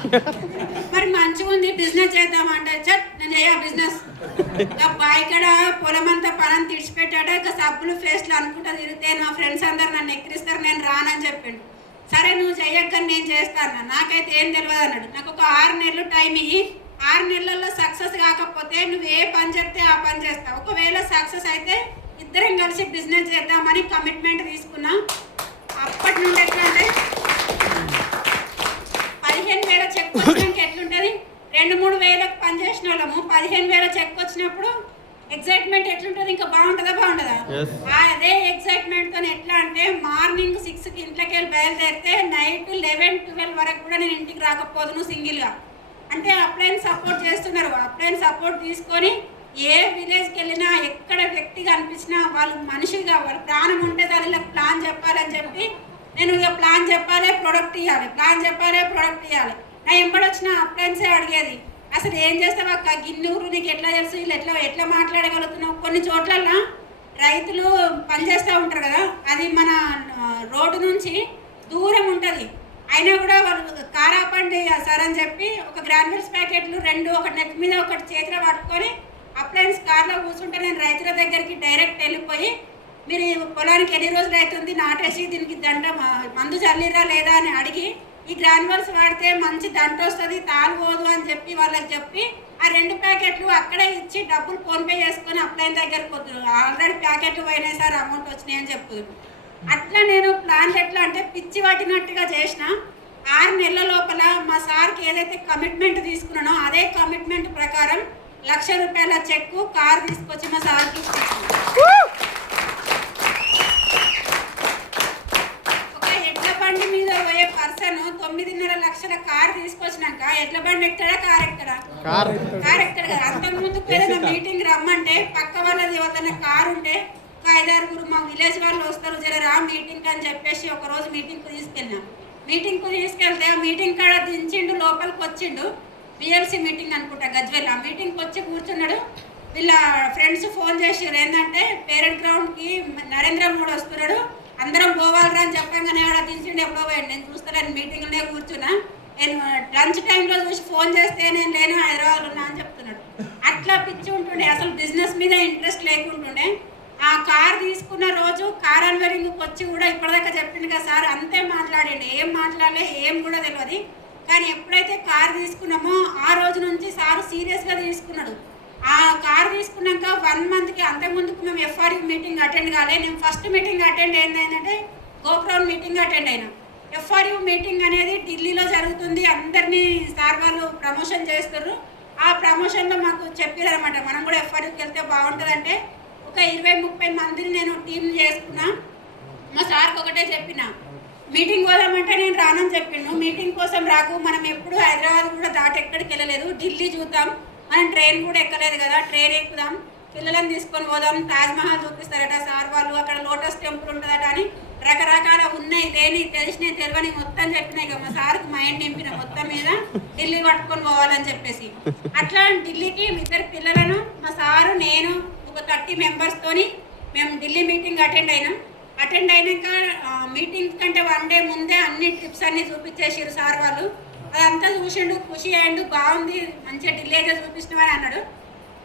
మరి మంచిగా ఉంది, బిజినెస్ చేద్దామంటే నేను చేయ బిజినెస్. ఇక బాయికడ పొలం అంతా పనం తీర్చిపెట్టాడు. ఇక సబ్బులు ఫేస్లు అనుకుంటా తిరిగితే మా ఫ్రెండ్స్ అందరు నన్ను ఎక్కిరిస్తారు, నేను రానని చెప్పిండు. సరే నువ్వు చెయ్యక్కని నేను చేస్తాను, నాకైతే ఏం తెలియదు అన్నాడు. నాకు ఒక 6 నెలలు టైం ఇయ్యి, 6 నెలల్లో సక్సెస్ కాకపోతే నువ్వు ఏ పని చెప్తే ఆ పని చేస్తావు, ఒకవేళ సక్సెస్ అయితే ఇద్దరం కలిసి బిజినెస్ చేద్దామని కమిట్మెంట్ తీసుకున్నా. అప్పటి నుండి ఎట్లా అంటే 15,000 చెక్ వచ్చినాక ఎట్లుంటుంది, 2-3 వేలకు పని చేసిన వాళ్ళము 15,000 చెక్ వచ్చినప్పుడు ఎగ్జైట్మెంట్ ఎట్లుంటుంది, ఇంకా బాగుంటుందా. అదే ఎగ్జైట్మెంట్తో ఎట్లా అంటే మార్నింగ్ 6కి ఇంట్లోకి వెళ్ళి బయలుదేరితే నైట్ 11-12 వరకు కూడా నేను ఇంటికి రాకపోదును సింగిల్గా. అంటే అప్లయన్స్ సపోర్ట్ చేస్తున్నారు. అప్లయన్స్ సపోర్ట్ తీసుకొని ఏ విలేజ్కి వెళ్ళినా ఎక్కడ వ్యక్తి కనిపించినా వాళ్ళు మనిషిగా వాళ్ళ ప్రాణం ఉంటే దానిలో ప్లాన్ చెప్పాలని చెప్పి నేను ఇక ప్లాన్ చెప్పాలి, ప్రొడక్ట్ ఇవ్వాలి, నా ఎంబడి వచ్చిన అప్లయన్సే అడిగేది, అసలు ఏం చేస్తావు అక్క, గిన్నూరు నీకు ఎట్లా తెలుసు, వీళ్ళు ఎట్లా మాట్లాడగలుగుతున్నావు. కొన్ని చోట్లల్లో రైతులు పనిచేస్తూ ఉంటారు కదా, అది మన రోడ్డు నుంచి దూరం ఉంటుంది, అయినా కూడా వాళ్ళు కారాపండి సార్ అని చెప్పి ఒక గ్రాన్యూల్స్ ప్యాకెట్లు 2 ఒకటి నెక్ మీద ఒకటి చేతిలో పట్టుకొని అప్లయన్స్ కార్లో కూర్చుంటే నేను రైతుల దగ్గరికి డైరెక్ట్ వెళ్ళిపోయి, మీరు పొలానికి ఎన్ని రోజులు అవుతుంది నాటేసి దీనికి దండ మందు చల్లిరా లేదా అని అడిగి, ఈ గ్రాన్యూల్స్ వాడితే మంచి దంట వస్తుంది, తాలుపోదు అని చెప్పి వాళ్ళకి చెప్పి ఆ 2 ప్యాకెట్లు అక్కడే ఇచ్చి డబ్బులు ఫోన్పే చేసుకొని అప్లైన్ దగ్గరకు వద్దు, ఆల్రెడీ ప్యాకెట్లు పోయినాయి సార్ అమౌంట్ వచ్చినాయి అని చెప్తుంది. అట్లా నేను ప్లాన్ ఎట్లా అంటే పిచ్చి పట్టినట్టుగా చేసిన. 6 నెలల లోపల మా సార్కి ఏదైతే కమిట్మెంట్ తీసుకున్నానో అదే కమిట్మెంట్ ప్రకారం 1,00,000 రూపాయల చెక్కు కార్ తీసుకొచ్చి మా సార్కి ఒక ఎడ్ల బండి మీద పోయే పర్సన్ 9.5 లక్షల కార్ తీసుకొచ్చినాక ఎడ్ల బండి ఎక్కుతాడా కార్ ఎక్కుతాడు కదా. అంతకుముందు ఏదైనా మీటింగ్ రమ్మంటే పక్క వాళ్ళది ఎవరైనా కార్ ఉంటే ఒక 5-6 మా విలేజ్ వాళ్ళు వస్తారు జర మీటింగ్ అని చెప్పేసి ఒకరోజు మీటింగ్కి తీసుకెళ్ళినాం. మీటింగ్కు తీసుకెళ్తే ఆ మీటింగ్ కాడ దించిండు, లోపలికి వచ్చిండు. బిఎల్సి మీటింగ్ అనుకుంటా గజ్వేల్. ఆ మీటింగ్కి వచ్చి కూర్చున్నాడు. వీళ్ళ ఫ్రెండ్స్ ఫోన్ చేసారు ఏంటంటే పేరెంట్ గ్రౌండ్కి నరేంద్ర మోడీ వస్తున్నాడు, అందరం పోవాలరా అని చెప్పంగానే ఆడ దించిండు. ఎప్పుడో పోయాడు. నేను చూస్తాను మీటింగ్లోనే కూర్చున్నా. నేను లంచ్ టైంలో చూసి ఫోన్ చేస్తే నేను లేను హైదరాబాద్లో ఉన్నా అని చెప్తున్నాడు. అట్లా పిచ్చి ఉంటుండే, అసలు బిజినెస్ మీద ఇంట్రెస్ట్ లేకుంటుండే. ఆ కార్ తీసుకున్న రోజు కార్ అన్వరింగ్కి వచ్చి కూడా ఇప్పటిదాకా చెప్పింది కదా సార్, అంతే మాట్లాడండి, ఏం మాట్లాడలే, ఏం కూడా తెలియదు. కానీ ఎప్పుడైతే కార్ తీసుకున్నామో ఆ రోజు నుంచి సార్ సీరియస్గా తీసుకున్నాడు. ఆ కార్ తీసుకున్నాక 1 మంత్కి అంతకుముందుకు మేము ఎఫ్ఆర్యూ మీటింగ్ అటెండ్ కాలే. నేను ఫస్ట్ మీటింగ్ అటెండ్ ఏంటంటే గోక్రౌండ్ మీటింగ్ అటెండ్ అయినా. ఎఫ్ఆర్యూ మీటింగ్ అనేది ఢిల్లీలో జరుగుతుంది, అందరినీ సార్ వాళ్ళు ప్రమోషన్ చేస్తారు. ఆ ప్రమోషన్లో మాకు చెప్పారనమాట మనం కూడా ఎఫ్ఆర్యూకి వెళ్తే బాగుంటుందంటే ఒక 20-30 మందిని నేను టీం చేసుకున్నా. మా సార్కి ఒకటే చెప్పిన, మీటింగ్ పోదామంటే నేను రానని చెప్పిండు. మీటింగ్ కోసం రాకు, మనం ఎప్పుడు హైదరాబాద్ కూడా దాటి ఎక్కడికి వెళ్ళలేదు, ఢిల్లీ చూద్దాం, మనం ట్రైన్ కూడా ఎక్కలేదు కదా, ట్రైన్ ఎక్కుదాం, పిల్లలను తీసుకొని పోదాం, తాజ్మహల్ చూపిస్తారట సార్ వాళ్ళు, అక్కడ లోటస్ టెంపుల్ ఉంటుందట అని రకరకాల ఉన్నాయి లేని తెలిసినవి తెలియని మొత్తం చెప్పినాయి కదా. మా సార్కి మైండ్ నింపిన మొత్తం మీద ఢిల్లీ పట్టుకొని పోవాలని చెప్పేసి. అట్లా ఢిల్లీకి 2 పిల్లలను మా సారు నేను ఒక 30 మెంబర్స్తోని మేము ఢిల్లీ మీటింగ్ అటెండ్ అయినాం. అటెండ్ అయినాక మీటింగ్ కంటే 1 డే ముందే అన్ని ట్రిప్స్ అన్నీ చూపించేసారు సార్ వాళ్ళు. అదంతా చూసిండు, ఖుషి అయ్యిండు, బాగుంది, మంచిగా ఢిల్లీ అయితే చూపిస్తున్నామని అన్నాడు.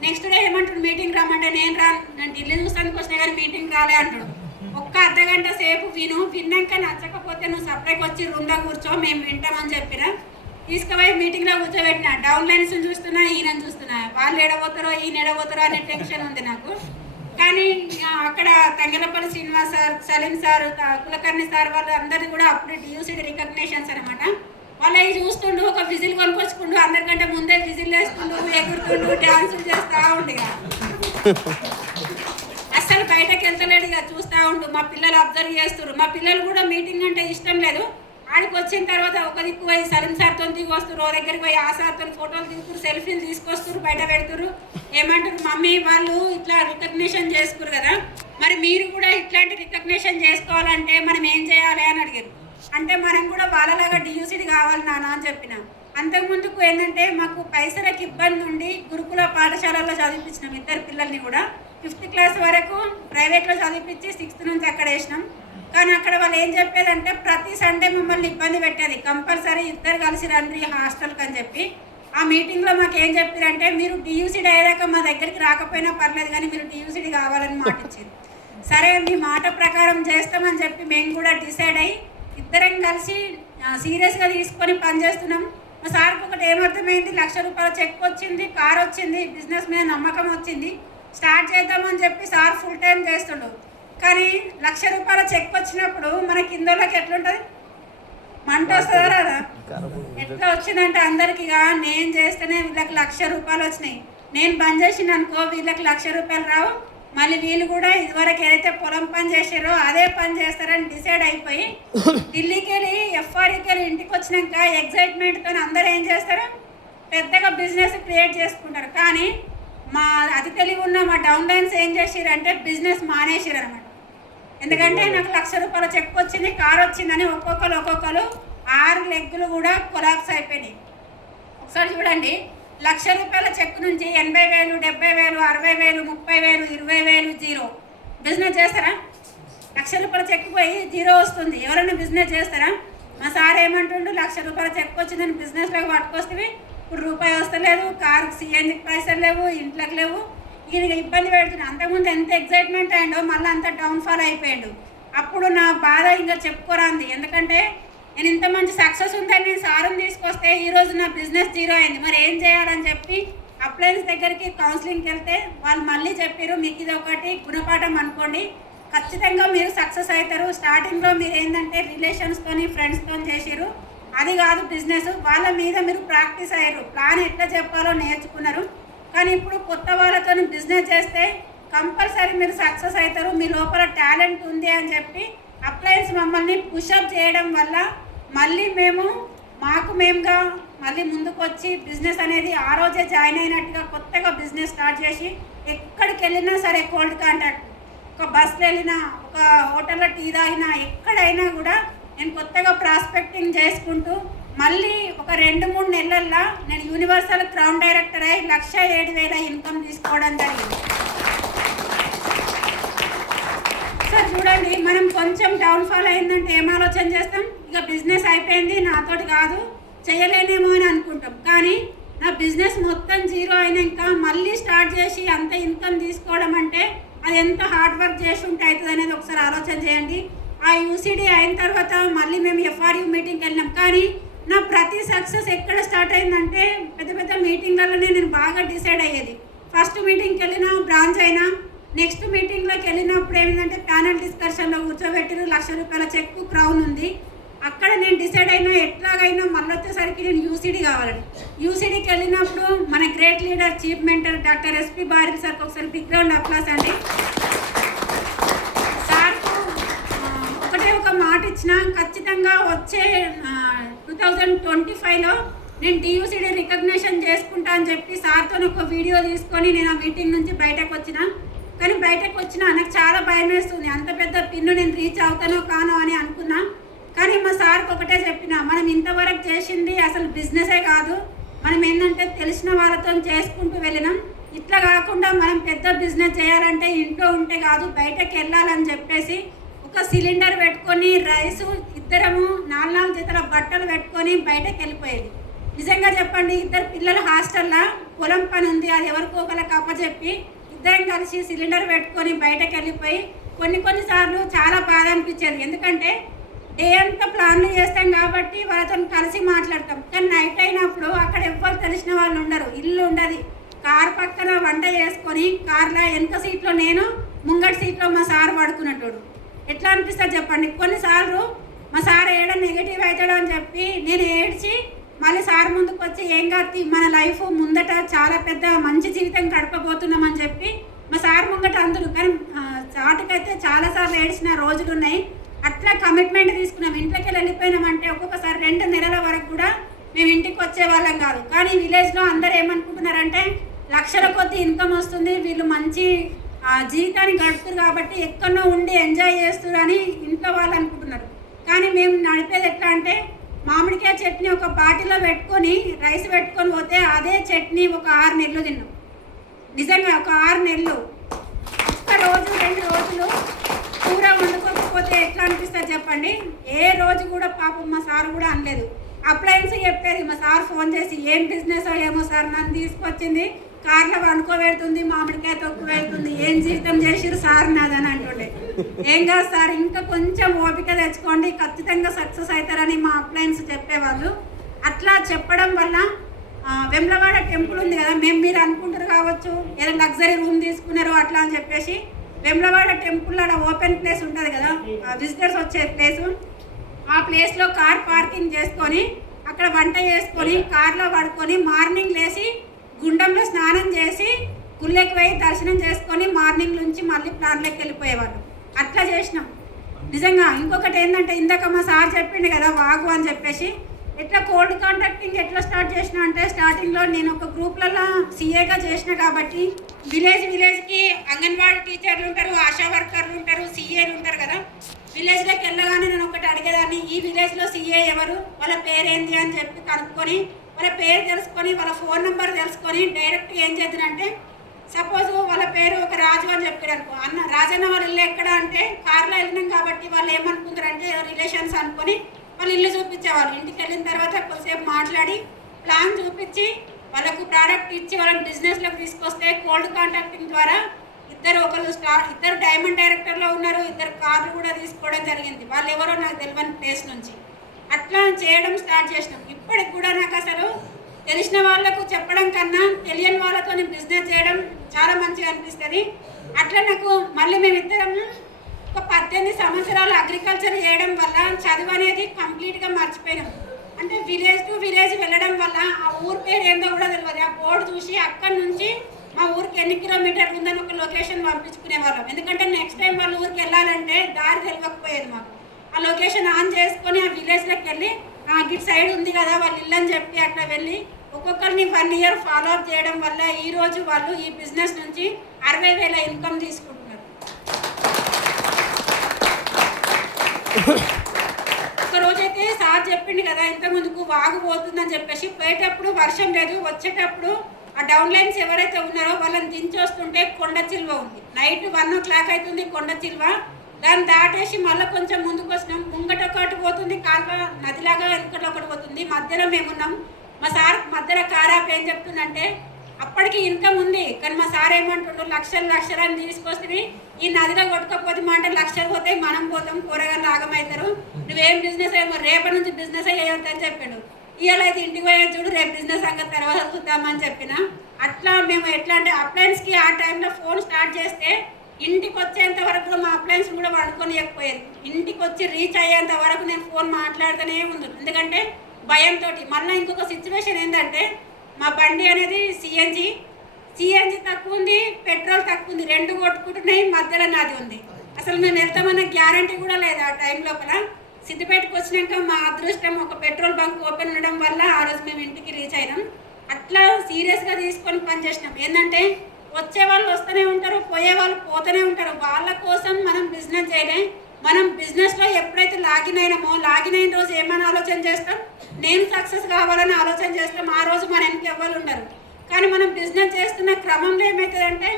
నెక్స్ట్ డే ఏమంటాడు, మీటింగ్ రమ్మంటే నేను ఢిల్లీ చూస్తానికి వచ్చినా కానీ మీటింగ్ రాలే అంటాడు. ఒక్క అర్ధగంట సేపు విన్నాక నచ్చకపోతే నువ్వు సపరేట్గా వచ్చి రూమ్లో కూర్చో, మేము వింటామని చెప్పిన. తీసుకుపోయి మీటింగ్లో కూర్చోబెట్టిన. డౌన్ లైన్స్ చూస్తున్నా, ఈయనని చూస్తున్నా, వాళ్ళు ఎడబోతారో ఈయన ఎడబోతారో అనే టెన్షన్ ఉంది నాకు. కానీ అక్కడ Tangelapalli Srinivas sir, Salim sir, Kulkarni sir వాళ్ళు అందరినీ కూడా అప్పుడు డియూసీడీ రికగ్నేషన్స్ అనమాట. వాళ్ళు అవి చూస్తుండు, ఒక విజిల్ కొనుక్కొచ్చుకుంటూ అందరికంటే ముందే విజిల్ వేసుకుంటూ ఎగురుతుండు, డ్యాన్సులు చేస్తూ ఉండు. అస్సలు బయటకు వెళ్తలేడు, ఇక చూస్తూ ఉండు. మా పిల్లలు అబ్జర్వ్ చేస్తారు. మా పిల్లలు కూడా మీటింగ్ అంటే ఇష్టం లేదు. ఆడికి వచ్చిన తర్వాత ఒక దిక్కు పోయి సలీం సార్తో దిగి వస్తారు, ఓ దగ్గరికి పోయి ఆ సార్తో ఫోటోలు దిగుతారు, సెల్ఫీలు తీసుకొస్తారు, బయట పెడతారు. ఏమంటారు, మమ్మీ వాళ్ళు ఇట్లా రికగ్నిషన్ చేసుకురు కదా, మరి మీరు కూడా ఇట్లాంటి రికగ్నిషన్ చేసుకోవాలంటే మనం ఏం చేయాలి అని అడిగారు. అంటే మనం కూడా వాళ్ళలాగా డియూసీడీ కావాలి నాన్న అని చెప్పిన. అంతకుముందుకు ఏంటంటే మాకు పైసలకు ఇబ్బంది ఉండి గురుకుల పాఠశాలలో చదివించినాం 2 పిల్లల్ని కూడా. 5th క్లాస్ వరకు ప్రైవేట్లో చదివించి 6th నుంచి అక్కడ వేసినాం. కానీ అక్కడ వాళ్ళు ఏం చెప్పేదంటే ప్రతి సండే మమ్మల్ని ఇబ్బంది పెట్టేది, కంపల్సరీ 2 కలిసి రండి హాస్టల్కి అని చెప్పి. ఆ మీటింగ్లో మాకు ఏం చెప్పారంటే, మీరు డియూసీడీ అయ్యాక మా దగ్గరికి రాకపోయినా పర్లేదు కానీ మీరు డియూసీడీ కావాలని మాట ఇచ్చారు. సరే మీ మాట ప్రకారం చేస్తామని చెప్పి మేము కూడా డిసైడ్ అయ్యి 2 కలిసి సీరియస్గా తీసుకొని పనిచేస్తున్నాం. మా సార్కి ఒకటి ఏమర్థమైంది, 1,00,000 రూపాయల చెక్ వచ్చింది, కార్ వచ్చింది, బిజినెస్ మీద నమ్మకం వచ్చింది, స్టార్ట్ చేద్దామని చెప్పి సార్ ఫుల్ టైం చేస్తుండు. కానీ 1,00,000 రూపాయల చెక్ వచ్చినప్పుడు మన కిందోళ్ళకి ఎట్లుంటుంది, మంట వస్తుందా రాదా? ఎట్లా వచ్చిందంటే అందరికి నేను చేస్తేనే వీళ్ళకి 1,00,000 రూపాయలు వచ్చినాయి, నేను బంద్ చేసిన అనుకో వీళ్ళకి 1,00,000 రూపాయలు రావు, మళ్ళీ వీళ్ళు కూడా ఇదివరకు ఏదైతే పొలం పని చేసారో అదే పని చేస్తారని డిసైడ్ అయిపోయి ఢిల్లీకి వెళ్ళి ఎఫ్ఆర్ఈకి వెళ్ళి ఇంటికి వచ్చినాక ఎగ్జైట్మెంట్తో అందరూ ఏం చేస్తారు, పెద్దగా బిజినెస్ క్రియేట్ చేసుకుంటారు. కానీ మా అతి తెలివి ఉన్న మా డౌన్ లైన్స్ ఏం చేసిరంటే బిజినెస్ మానేసిరు అనమాట. ఎందుకంటే నాకు 1,00,000 రూపాయల చెక్ వచ్చింది, కార్ వచ్చిందని ఒక్కొక్కరు 6 లెగ్గులు కూడా కొలాప్స్ అయిపోయినాయి. ఒకసారి చూడండి, 1,00,000 రూపాయల చెక్ నుంచి 80,000, 70,000, 60,000, 30,000, 20,000 జీరో. బిజినెస్ చేస్తారా? 1,00,000 రూపాయల చెక్ పోయి జీరో వస్తుంది, ఎవరైనా బిజినెస్ చేస్తారా? మా సార్ ఏమంటుండు, 1,00,000 రూపాయల చెక్ వచ్చిందని బిజినెస్లోకి పట్టుకొస్తే ఇప్పుడు రూపాయి వస్తలేదు, కారుకి సిఎన్జికి పైసలు లేవు, ఇంట్లోకి లేవు, ఈయన ఇబ్బంది పెడుతున్నాడు. అంతకుముందు ఎంత ఎగ్జైట్మెంట్ అయిందో మళ్ళీ అంత డౌన్ఫాల్ అయిపోయాడు. అప్పుడు నా బాధ ఇంకా చెప్పుకోరాంది. ఎందుకంటే నేను ఇంత మంచి సక్సెస్ ఉందని నేను సార్ని తీసుకొస్తే ఈరోజు నా బిజినెస్ జీరో అయింది, మరి ఏం చేయాలని చెప్పి అప్లయన్స్ దగ్గరికి కౌన్సిలింగ్కి వెళ్తే వాళ్ళు మళ్ళీ చెప్పారు, మీకు ఇది ఒకటి గుణపాఠం అనుకోండి, ఖచ్చితంగా మీరు సక్సెస్ అవుతారు. స్టార్టింగ్లో మీరు ఏంటంటే రిలేషన్స్తోని ఫ్రెండ్స్తో చేసారు, అది కాదు బిజినెస్. వాళ్ళ మీద మీరు ప్రాక్టీస్ అయ్యారు, ప్లాన్ ఎట్లా చెప్పాలో నేర్చుకున్నారు. కానీ ఇప్పుడు కొత్త వాళ్ళతో బిజినెస్ చేస్తే కంపల్సరీ మీరు సక్సెస్ అవుతారు, మీ లోపల టాలెంట్ ఉంది అని చెప్పి అప్లయన్స్ మమ్మల్ని పుషప్ చేయడం వల్ల మళ్ళీ మేముగా మళ్ళీ ముందుకు వచ్చి బిజినెస్ అనేది ఆ రోజే జాయిన్ అయినట్టుగా కొత్తగా బిజినెస్ స్టార్ట్ చేసి ఎక్కడికి వెళ్ళినా సరే కోల్డ్ కాంటాక్ట్, ఒక బస్సులో వెళ్ళినా, ఒక హోటల్లో టీ తాగినా, ఎక్కడైనా కూడా నేను కొత్తగా ప్రాస్పెక్టింగ్ చేసుకుంటూ మళ్ళీ ఒక 2-3 నెలల్లో నేను యూనివర్సల్ క్రౌన్ డైరెక్టర్ అయి 1,07,000 ఇన్కమ్ తీసుకోవడం జరిగింది. సార్ చూడండి, మనం కొంచెం డౌన్ఫాల్ అయిందంటే ఏం ఆలోచన చేస్తాం, ఇక బిజినెస్ అయిపోయింది నాతోటి కాదు చేయలేనేమో అని అనుకుంటాం. కానీ నా బిజినెస్ మొత్తం జీరో అయినాక మళ్ళీ స్టార్ట్ చేసి అంత ఇన్కమ్ తీసుకోవడం అంటే అది ఎంత హార్డ్ వర్క్ చేసి ఉంటే అవుతుంది అనేది ఒకసారి ఆలోచన చేయండి. ఆ యూసీడీ అయిన తర్వాత మళ్ళీ మేము ఎఫ్ఆర్యూ మీటింగ్కి వెళ్ళినాం. కానీ నా ప్రతి సక్సెస్ ఎక్కడ స్టార్ట్ అయిందంటే పెద్ద పెద్ద మీటింగ్లలోనే నేను బాగా డిసైడ్ అయ్యేది. ఫస్ట్ మీటింగ్కి వెళ్ళినా బ్రాంచ్ అయినా, నెక్స్ట్ మీటింగ్లోకి వెళ్ళినప్పుడు ఏమిటంటే ప్యానల్ డిస్కషన్లో కూర్చోబెట్టిరు, ₹1,00,000 చెక్ క్రౌన్ ఉంది. అక్కడ నేను డిసైడ్ అయినా ఎట్లాగైనా మళ్ళీ వచ్చేసరికి నేను యూసీడీ కావాలని. యూసీడీకి వెళ్ళినప్పుడు మన great leader chief mentor doctor SP Baril సార్కి ఒకసారి బిగ్ రౌండ్ అప్లాస్ అండి. సార్కు ఒకటే ఒక మాట ఇచ్చిన, ఖచ్చితంగా వచ్చే 2025లో నేను టీయూసీడీ రికగ్నిషన్ చేసుకుంటా అని చెప్పి సార్తో ఒక వీడియో తీసుకొని నేను ఆ మీటింగ్ నుంచి బయటకు వచ్చిన. కానీ బయటకు వచ్చినా నాకు చాలా భయం వేస్తుంది, అంత పెద్ద పిన్ను నేను రీచ్ అవుతానో కానో అని అనుకున్నా. కానీ మా సార్కి ఒకటే చెప్పిన, మనం ఇంతవరకు చేసింది అసలు బిజినెసే కాదు, మనం ఏంటంటే తెలిసిన వాళ్ళతో చేసుకుంటూ వెళ్ళినాం. ఇట్లా కాకుండా మనం పెద్ద బిజినెస్ చేయాలంటే ఇంట్లో ఉంటే కాదు బయటకు వెళ్ళాలని చెప్పేసి ఒక సిలిండర్ పెట్టుకొని రైసు ఇద్దరము 4 జతల బట్టలు పెట్టుకొని బయటకు వెళ్ళిపోయేది. నిజంగా చెప్పండి, 2 పిల్లలు హాస్టల్లో పొలం పని ఉంది, అది ఎవరికో ఒకరికి అప్పచెప్పి ఇద్దరం కలిసి సిలిండర్ పెట్టుకొని బయటకు వెళ్ళిపోయి కొన్నిసార్లు చాలా బాధ అనిపించేది. ఎందుకంటే డే అంతా ప్లాన్లు చేస్తాం కాబట్టి వాళ్ళతో కలిసి మాట్లాడతాం. కానీ నైట్ అయినప్పుడు అక్కడ ఎవ్వరు తెలిసిన వాళ్ళు ఉండరు, ఇల్లు ఉండదు. కార్ పక్కన వంట చేసుకొని కార్లో వెనక సీట్లో నేను, ముంగటి సీట్లో మా సార్ పడుకునేటోడు. ఎట్లా అనిపిస్తుంది చెప్పండి. కొన్నిసార్లు మా సార్ ఏడ నెగిటివ్ అవుతాడు అని చెప్పి నేను ఏడ్చి మళ్ళీ సార్ ముందుకు వచ్చి ఏం కాదు మన లైఫ్ ముందట చాలా పెద్ద మంచి జీవితం గడపబోతున్నామని చెప్పి మా సార్ ముంగట అందరూ. కానీ చాటుకైతే చాలాసార్లు ఏడ్చిన రోజులు ఉన్నాయి. అట్లా కమిట్మెంట్ తీసుకున్నాం. ఇంట్లోకి వెళ్ళిపోయినామంటే ఒక్కొక్కసారి 2 నెలల వరకు కూడా మేము ఇంటికి వచ్చే వాళ్ళం కాదు. కానీ విలేజ్లో అందరూ ఏమనుకుంటున్నారంటే లక్షల కొద్ది ఇన్కమ్ వస్తుంది, వీళ్ళు మంచి జీవితాన్ని గడుపుతారు కాబట్టి ఎక్కడో ఉండి ఎంజాయ్ చేస్తారు అని ఇంట్లో వాళ్ళు అనుకుంటున్నారు. కానీ మేము నడిపేది ఎట్లా అంటే మామిడికాయ చట్నీ ఒక బాటిల్లో పెట్టుకొని రైస్ పెట్టుకొని పోతే అదే చట్నీ ఒక 6 నెలలు తిన్నాం. నిజంగా ఒక 6 నెలలు. ఒక్క రోజు 2 రోజులు కూర వండుకోకపోతే ఎట్లా అనిపిస్తుంది చెప్పండి. ఏ రోజు కూడా పాపం మా సార్ కూడా అనలేదు. అప్లయన్స్ చెప్పేది మా సార్ ఫోన్ చేసి, ఏం బిజినెస్ ఏమో సార్, నన్ను తీసుకొచ్చింది కార్లో వండుకోబెడుతుంది, మామిడికాయ తొక్కు వెళ్తుంది, ఏం జీవితం చేసిరు సార్ నాదని అంటుండే. ఏం కాదు సార్, ఇంకా కొంచెం ఓపిక తెచ్చుకోండి, ఖచ్చితంగా సక్సెస్ అవుతారని మా అప్లయన్స్ చెప్పేవాళ్ళు. అట్లా చెప్పడం వల్ల వెమ్లవాడ టెంపుల్ ఉంది కదా, మీరు అనుకుంటారు కావచ్చు ఏదో లగ్జరీ రూమ్ తీసుకున్నారు అట్లా అని చెప్పేసి. వెమ్లవాడ టెంపుల్ అలా ఓపెన్ ప్లేస్ ఉంటుంది కదా, విజిటర్స్ వచ్చే ప్లేసు, ఆ ప్లేస్లో కార్ పార్కింగ్ చేసుకొని అక్కడ వంట చేసుకొని కార్లో పడుకొని మార్నింగ్ లేచి గుండంలో స్నానం చేసి గుళ్ళకి పోయి దర్శనం చేసుకొని మార్నింగ్ నుంచి మళ్ళీ ప్లాన్లోకి వెళ్ళిపోయేవాళ్ళు. అట్లా చేసినాం నిజంగా. ఇంకొకటి ఏంటంటే ఇందాక మా సార్ చెప్పిండు కదా వాగు అని చెప్పేసి, ఎట్లా కోల్డ్ కాంటాక్టింగ్ ఎట్లా స్టార్ట్ చేసిన అంటే స్టార్టింగ్లో నేను ఒక గ్రూప్లలో సీఏగా చేసిన కాబట్టి విలేజ్కి అంగన్వాడీ టీచర్లు ఉంటారు, ఆశా వర్కర్లు ఉంటారు, సీఏలు ఉంటారు కదా. విలేజ్లోకి వెళ్ళగానే నేను ఒకటి అడిగేదాన్ని, ఈ విలేజ్లో సీఏ ఎవరు, వాళ్ళ పేరేంది అని చెప్పి కనుక్కొని వాళ్ళ పేరు తెలుసుకొని వాళ్ళ ఫోన్ నెంబర్ తెలుసుకొని డైరెక్ట్గా ఏం చేద్దానంటే, సపోజ్ వాళ్ళ పేరు ఒక రాజు అని చెప్పారు అనుకో, అన్న రాజన్న వాళ్ళ ఇల్లు ఎక్కడ అంటే కార్లో వెళ్ళినాం కాబట్టి వాళ్ళు ఏమనుకుంటారంటే రిలేషన్స్ అనుకొని వాళ్ళు ఇల్లు చూపించేవాళ్ళు. ఇంటికి వెళ్ళిన తర్వాత కొద్దిసేపు మాట్లాడి ప్లాన్ చూపించి వాళ్ళకు ప్రోడక్ట్ ఇచ్చి వాళ్ళని బిజినెస్లోకి తీసుకొస్తే కోల్డ్ కాంటాక్టింగ్ ద్వారా ఇద్దరు డైమండ్ డైరెక్టర్లో ఉన్నారు, 2 కార్లు కూడా తీసుకోవడం జరిగింది. వాళ్ళు ఎవరో నాకు తెలియని ప్లేస్ నుంచి. అట్లా చేయడం స్టార్ట్ చేసినాం. ఇప్పటికి కూడా నాకు అసలు తెలిసిన వాళ్ళకు చెప్పడం కన్నా తెలియని వాళ్ళతో బిజినెస్ చేయడం చాలా మంచిగా అనిపిస్తుంది. అట్లా నాకు మళ్ళీ మేమిద్దరం ఒక 18 సంవత్సరాలు అగ్రికల్చర్ చేయడం వల్ల చదువు అనేది కంప్లీట్గా మర్చిపోయినాం. అంటే విలేజ్ టు విలేజ్ వెళ్ళడం వల్ల ఆ ఊరు పేరు ఏందో కూడా తెలియదు. ఆ బోర్డు చూసి అక్కడి నుంచి మా ఊరికి ఎన్ని కిలోమీటర్లు ఉందని ఒక లొకేషన్ పంపించుకునే వాళ్ళం. ఎందుకంటే నెక్స్ట్ టైం వాళ్ళ ఊరికి వెళ్ళాలంటే దారి తెలియకపోయేది మాకు. ఆ లొకేషన్ ఆన్ చేసుకొని ఆ విలేజ్లోకి వెళ్ళి గిట్ సైడ్ ఉంది కదా వాళ్ళ ఇల్లు అని చెప్పి అట్లా వెళ్ళి ఒక్కొక్కరిని 1 ఇయర్ ఫాలో అప్ చేయడం వల్ల ఈరోజు వాళ్ళు ఈ బిజినెస్ నుంచి 60,000 ఇన్కమ్ తీసుకుంటున్నారు. ఒక రోజైతే సార్ చెప్పిండు కదా ఇంతకుముందుకు వాగు పోతుందని చెప్పేసి, పోయేటప్పుడు వర్షం లేదు, వచ్చేటప్పుడు ఆ డౌన్ లైన్స్ ఎవరైతే ఉన్నారో వాళ్ళని దించొస్తుంటే కొండ చిల్వ ఉంది. నైట్ 1 o'clock అవుతుంది కొండ చిల్వ. దాన్ని దాటేసి మళ్ళీ కొంచెం ముందుకు వచ్చినాం. ముంగట ఒకటి పోతుంది కాల్వ నదిలాగా, వెనుకట ఒకటి పోతుంది, మధ్యలో మేమున్నాం. మా సార్ మధ్యలో కారాపు ఏం చెప్తుందంటే అప్పటికి ఇన్కమ్ ఉంది కానీ మా సార్ ఏమంటుండ్రు లక్షలు అని తీసుకొస్తే ఈ నదిలో కొట్టుకపోతే మా అంటే లక్షలు పోతాయి, మనం పోతాం, కూరగాయలు ఆగమవుతారు, నువ్వేం బిజినెస్ అయ్యో రేపటి నుంచి బిజినెస్ అయ్యొద్దని చెప్పాడు. ఇవాళ అయితే ఇంటికి పోయే చూడు రేపు బిజినెస్ సంగతి తర్వాత చూద్దామని చెప్పిన. అట్లా మేము ఎట్లా అంటే అప్లయన్స్కి ఆ టైంలో ఫోన్ స్టార్ట్ చేస్తే ఇంటికి వచ్చేంత వరకు మా అప్లయన్స్ కూడా వాడుకోనియకపోయేది. ఇంటికి వచ్చి రీచ్ అయ్యేంత వరకు నేను ఫోన్ మాట్లాడుతూనే ఉంది. ఎందుకంటే భయంతో. మళ్ళీ ఇంకొక సిచ్యువేషన్ ఏంటంటే మా బండి అనేది సిఎన్జి తక్కువ ఉంది, పెట్రోల్ తక్కువ ఉంది, 2 కొట్టుకుంటున్నాయి, మధ్యలో నాది ఉంది. అసలు మేము వెళ్తామన్న గ్యారంటీ కూడా లేదు. ఆ టైం లోపల సిద్దిపేటకు వచ్చినాక మా అదృష్టం ఒక పెట్రోల్ బంక్ ఓపెన్ ఉండడం వల్ల ఆ రోజు మేము ఇంటికి రీచ్ అయినాం. అట్లా సీరియస్గా తీసుకొని పనిచేసినాం. ఏంటంటే వచ్చే వాళ్ళు వస్తూనే ఉంటారు, పోయే వాళ్ళు పోతూనే ఉంటారు. వాళ్ళ కోసం మనం బిజినెస్ చేయలేం. మనం బిజినెస్లో ఎప్పుడైతే లాగిన్ అయినామో లాగిన్ అయిన రోజు ఏమైనా ఆలోచన చేస్తాం, నేను సక్సెస్ కావాలని ఆలోచన చేస్తాం. ఆ రోజు మన వెనక ఎవ్వరు ఉండరు. కానీ మనం బిజినెస్ చేస్తున్న క్రమంలో ఏమవుతుందంటే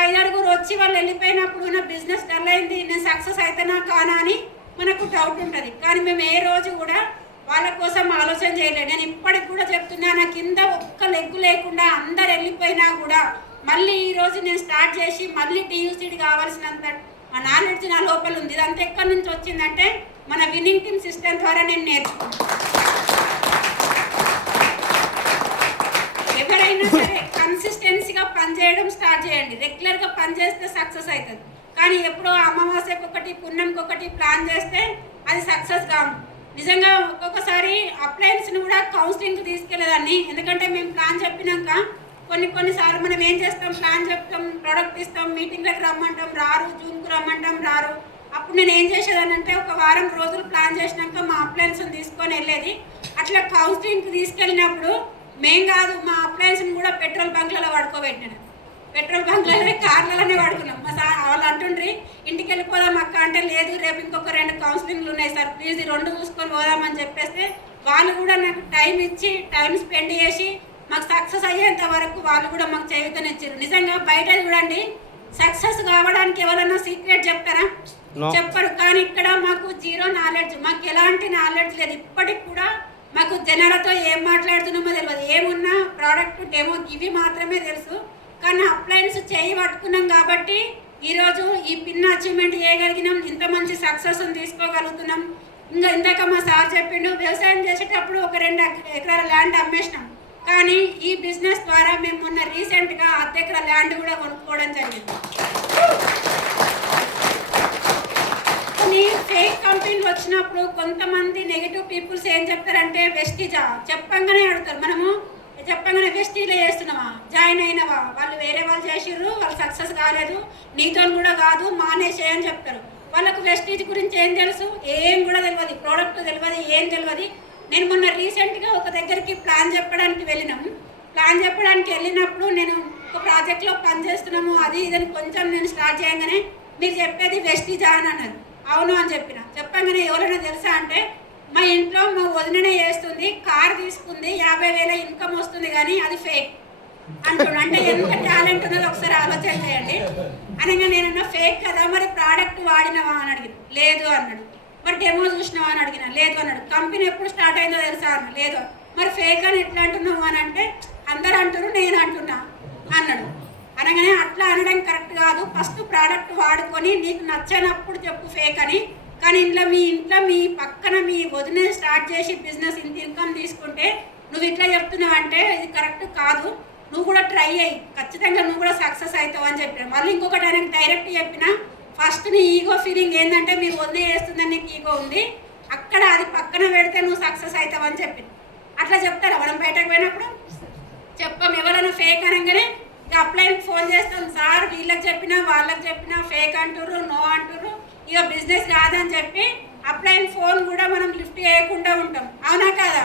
5 వచ్చి వాళ్ళు వెళ్ళిపోయినప్పుడు నా బిజినెస్ డల్ అయింది, నేను సక్సెస్ అవుతానా కానా అని మనకు డౌట్ ఉంటుంది. కానీ మేము ఏ రోజు కూడా వాళ్ళ కోసం ఆలోచన చేయలేదు. నేను ఇప్పటికి కూడా చెప్తున్నా, నా కింద ఒక్క లెగ్గు లేకుండా అందరు వెళ్ళిపోయినా కూడా మళ్ళీ ఈరోజు నేను స్టార్ట్ చేసి మళ్ళీ టీయూసీడీ కావాల్సినంత మా నాలెడ్జ్ నా లోపల ఉంది. ఇదంతా ఎక్కడి నుంచి వచ్చిందంటే మన విన్నింగ్ టీమ్ సిస్టమ్ ద్వారా నేను నేర్చుకున్నాను. ఎవరైనా సరే కన్సిస్టెన్సీగా పనిచేయడం స్టార్ట్ చేయండి. రెగ్యులర్గా పనిచేస్తే సక్సెస్ అవుతుంది. కానీ ఎప్పుడో అమావాస్యకు ఒకటి పుణ్యంకి ఒకటి ప్లాన్ చేస్తే అది సక్సెస్ కాదు. నిజంగా ఒక్కొక్కసారి అప్లయన్స్ని కూడా కౌన్సిలింగ్కి తీసుకెళ్ళేదాన్ని. ఎందుకంటే మేము ప్లాన్ చెప్పినాక కొన్నిసార్లు మనం ఏం చేస్తాం, ప్లాన్ చెప్తాం, ప్రోడక్ట్ ఇస్తాం, మీటింగ్లకు రమ్మంటాం రారు, జూమ్కి రమ్మంటాం రారు. అప్పుడు నేను ఏం చేసేదాన్ని అంటే ఒక వారం రోజులు ప్లాన్ చేసినాక మా అప్లయన్స్ని తీసుకొని వెళ్ళేది. అట్లా కౌన్సిలింగ్కి తీసుకెళ్ళినప్పుడు మేం కాదు మా అప్లయన్స్ని కూడా పెట్రోల్ బంక్లలో పడుకోబెట్టినాను. పెట్రోల్ బంక్లలోనే కార్లలోనే వాడుకున్నాం. మా సార్ వాళ్ళు అంటుండ్రి ఇంటికి వెళ్ళిపోదాం అక్క అంటే, లేదు రేపు ఇంకొక 2 కౌన్సిలింగ్లు ఉన్నాయి సార్ ప్లీజ్ ఈ 2 చూసుకొని పోదామని చెప్పేస్తే వాళ్ళు కూడా నాకు టైం ఇచ్చి టైం స్పెండ్ చేసి మాకు సక్సెస్ అయ్యేంత వరకు వాళ్ళు కూడా మాకు చేయుతనిచ్చారు. నిజంగా బయట చూడండి సక్సెస్ కావడానికి ఎవరైనా సీక్రెట్ చెప్తారా? చెప్పరు. కానీ ఇక్కడ మాకు 0 నాలెడ్జ్, మాకు ఎలాంటి నాలెడ్జ్ లేదు. ఇప్పటికి కూడా మాకు జనాలతో ఏం మాట్లాడుతున్నామో తెలియదు. ఏమున్నా ప్రోడక్ట్ డెమో ఇవి మాత్రమే తెలుసు. కానీ అప్లయన్స్ చేయి పట్టుకున్నాం కాబట్టి ఈరోజు ఈ పిన్ అచీవ్మెంట్ చేయగలిగినాం, ఇంత మంచి సక్సెస్ని తీసుకోగలుగుతున్నాం. ఇందాక మా సార్ చెప్పిండు వ్యవసాయం చేసేటప్పుడు ఒక 2 ఎకరాల ల్యాండ్ అమ్మేసినాం. కానీ ఈ బిజినెస్ ద్వారా మేము మొన్న రీసెంట్గా 1/2 ఎకరా ల్యాండ్ కూడా కొనుక్కోవడం జరిగింది. కొన్ని ఫేక్ కంపెనీలు వచ్చినప్పుడు కొంతమంది నెగిటివ్ పీపుల్స్ ఏం చెప్తారంటే వెస్టీజా చెప్పంగానే అడుగుతారు. మనము చెప్పంగానే వెస్టీలో చేస్తున్నావా, జాయిన్ అయినవా, వాళ్ళు వేరే వాళ్ళు చేసిర్రు వాళ్ళు సక్సెస్ కాలేదు, నీతో కూడా కాదు మానేసేయని చెప్తారు. వాళ్ళకు వెస్టీజ్ గురించి ఏం తెలుసు? ఏం కూడా తెలియదు, ప్రోడక్ట్ తెలియదు, ఏం తెలియదు. నేను మొన్న రీసెంట్గా ఒక దగ్గరికి ప్లాన్ చెప్పడానికి వెళ్ళినాము. ప్లాన్ చెప్పడానికి వెళ్ళినప్పుడు నేను ఒక ప్రాజెక్ట్లో పనిచేస్తున్నాము అది ఇదని కొంచెం నేను స్టార్ట్ చేయగానే మీరు చెప్పేది వెస్టీజా అని అన్నారు. అవును అని చెప్పంగానే ఎవరైనా తెలుసా అంటే మా ఇంట్లో మా వదిననే చేస్తుంది, కార్ తీసుకుంది, 50,000 ఇన్కమ్ వస్తుంది కానీ అది ఫేక్ అంటున్నా. అంటే ఎంత టాలెంట్ ఉన్నదో ఒకసారి ఆలోచన చేయండి. అనగా నేనన్నా ఫేక్ కదా, మరి ప్రోడక్ట్ వాడినవా అని అడిగిన, లేదు అన్నాడు. మరి డెమో చూసినావా అని అడిగిన, లేదు అన్నాడు. కంపెనీ ఎప్పుడు స్టార్ట్ అయిందో తెలుసా అన్న, లేదు. మరి ఫేక్ అని ఎట్లా అంటున్నావు అని అంటే అందరు అంటారు నేను అంటున్నా అన్నాడు. అనగానే అట్లా అనడం కరెక్ట్ కాదు. ఫస్ట్ ప్రోడక్ట్ వాడుకొని నీకు నచ్చనప్పుడు చెప్పు ఫేక్ అని. కానీ ఇంట్లో మీ పక్కన మీ వదిన స్టార్ట్ చేసి బిజినెస్ ఇంత ఇన్కమ్ తీసుకుంటే నువ్వు ఇట్లా చెప్తున్నావు అంటే ఇది కరెక్ట్ కాదు, నువ్వు కూడా ట్రై అయ్యి ఖచ్చితంగా నువ్వు కూడా సక్సెస్ అవుతావు అని చెప్పిన. మళ్ళీ ఇంకొకటి ఆయనకి డైరెక్ట్ చెప్పిన, ఫస్ట్ నీ ఈగో ఫీలింగ్ ఏంటంటే మీరు వదిలే చేస్తుందని నీకు ఈగో ఉంది, అక్కడ అది పక్కన పెడితే నువ్వు సక్సెస్ అవుతావు అని చెప్పి అట్లా చెప్తారా మనం బయటకు పోయినప్పుడు? చెప్పాం. ఎవరైనా ఫేక్ అనగానే ఇక అప్లైన్కి ఫోన్ చేస్తాం, సార్ వీళ్ళకి చెప్పినా వాళ్ళకి చెప్పినా ఫేక్ అంటుర్రు, నో అంటుర్రు, ఇక బిజినెస్ కాదని చెప్పి అప్లైన్ ఫోన్ కూడా మనం లిఫ్ట్ చేయకుండా ఉంటాం. అవునా కాదా?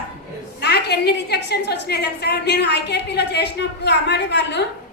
నాకు ఎన్ని రిజెక్షన్స్ వచ్చినాయి తెలుసా? నేను ఐకేపీలో చేసినప్పుడు అమ్మాయి వాళ్ళు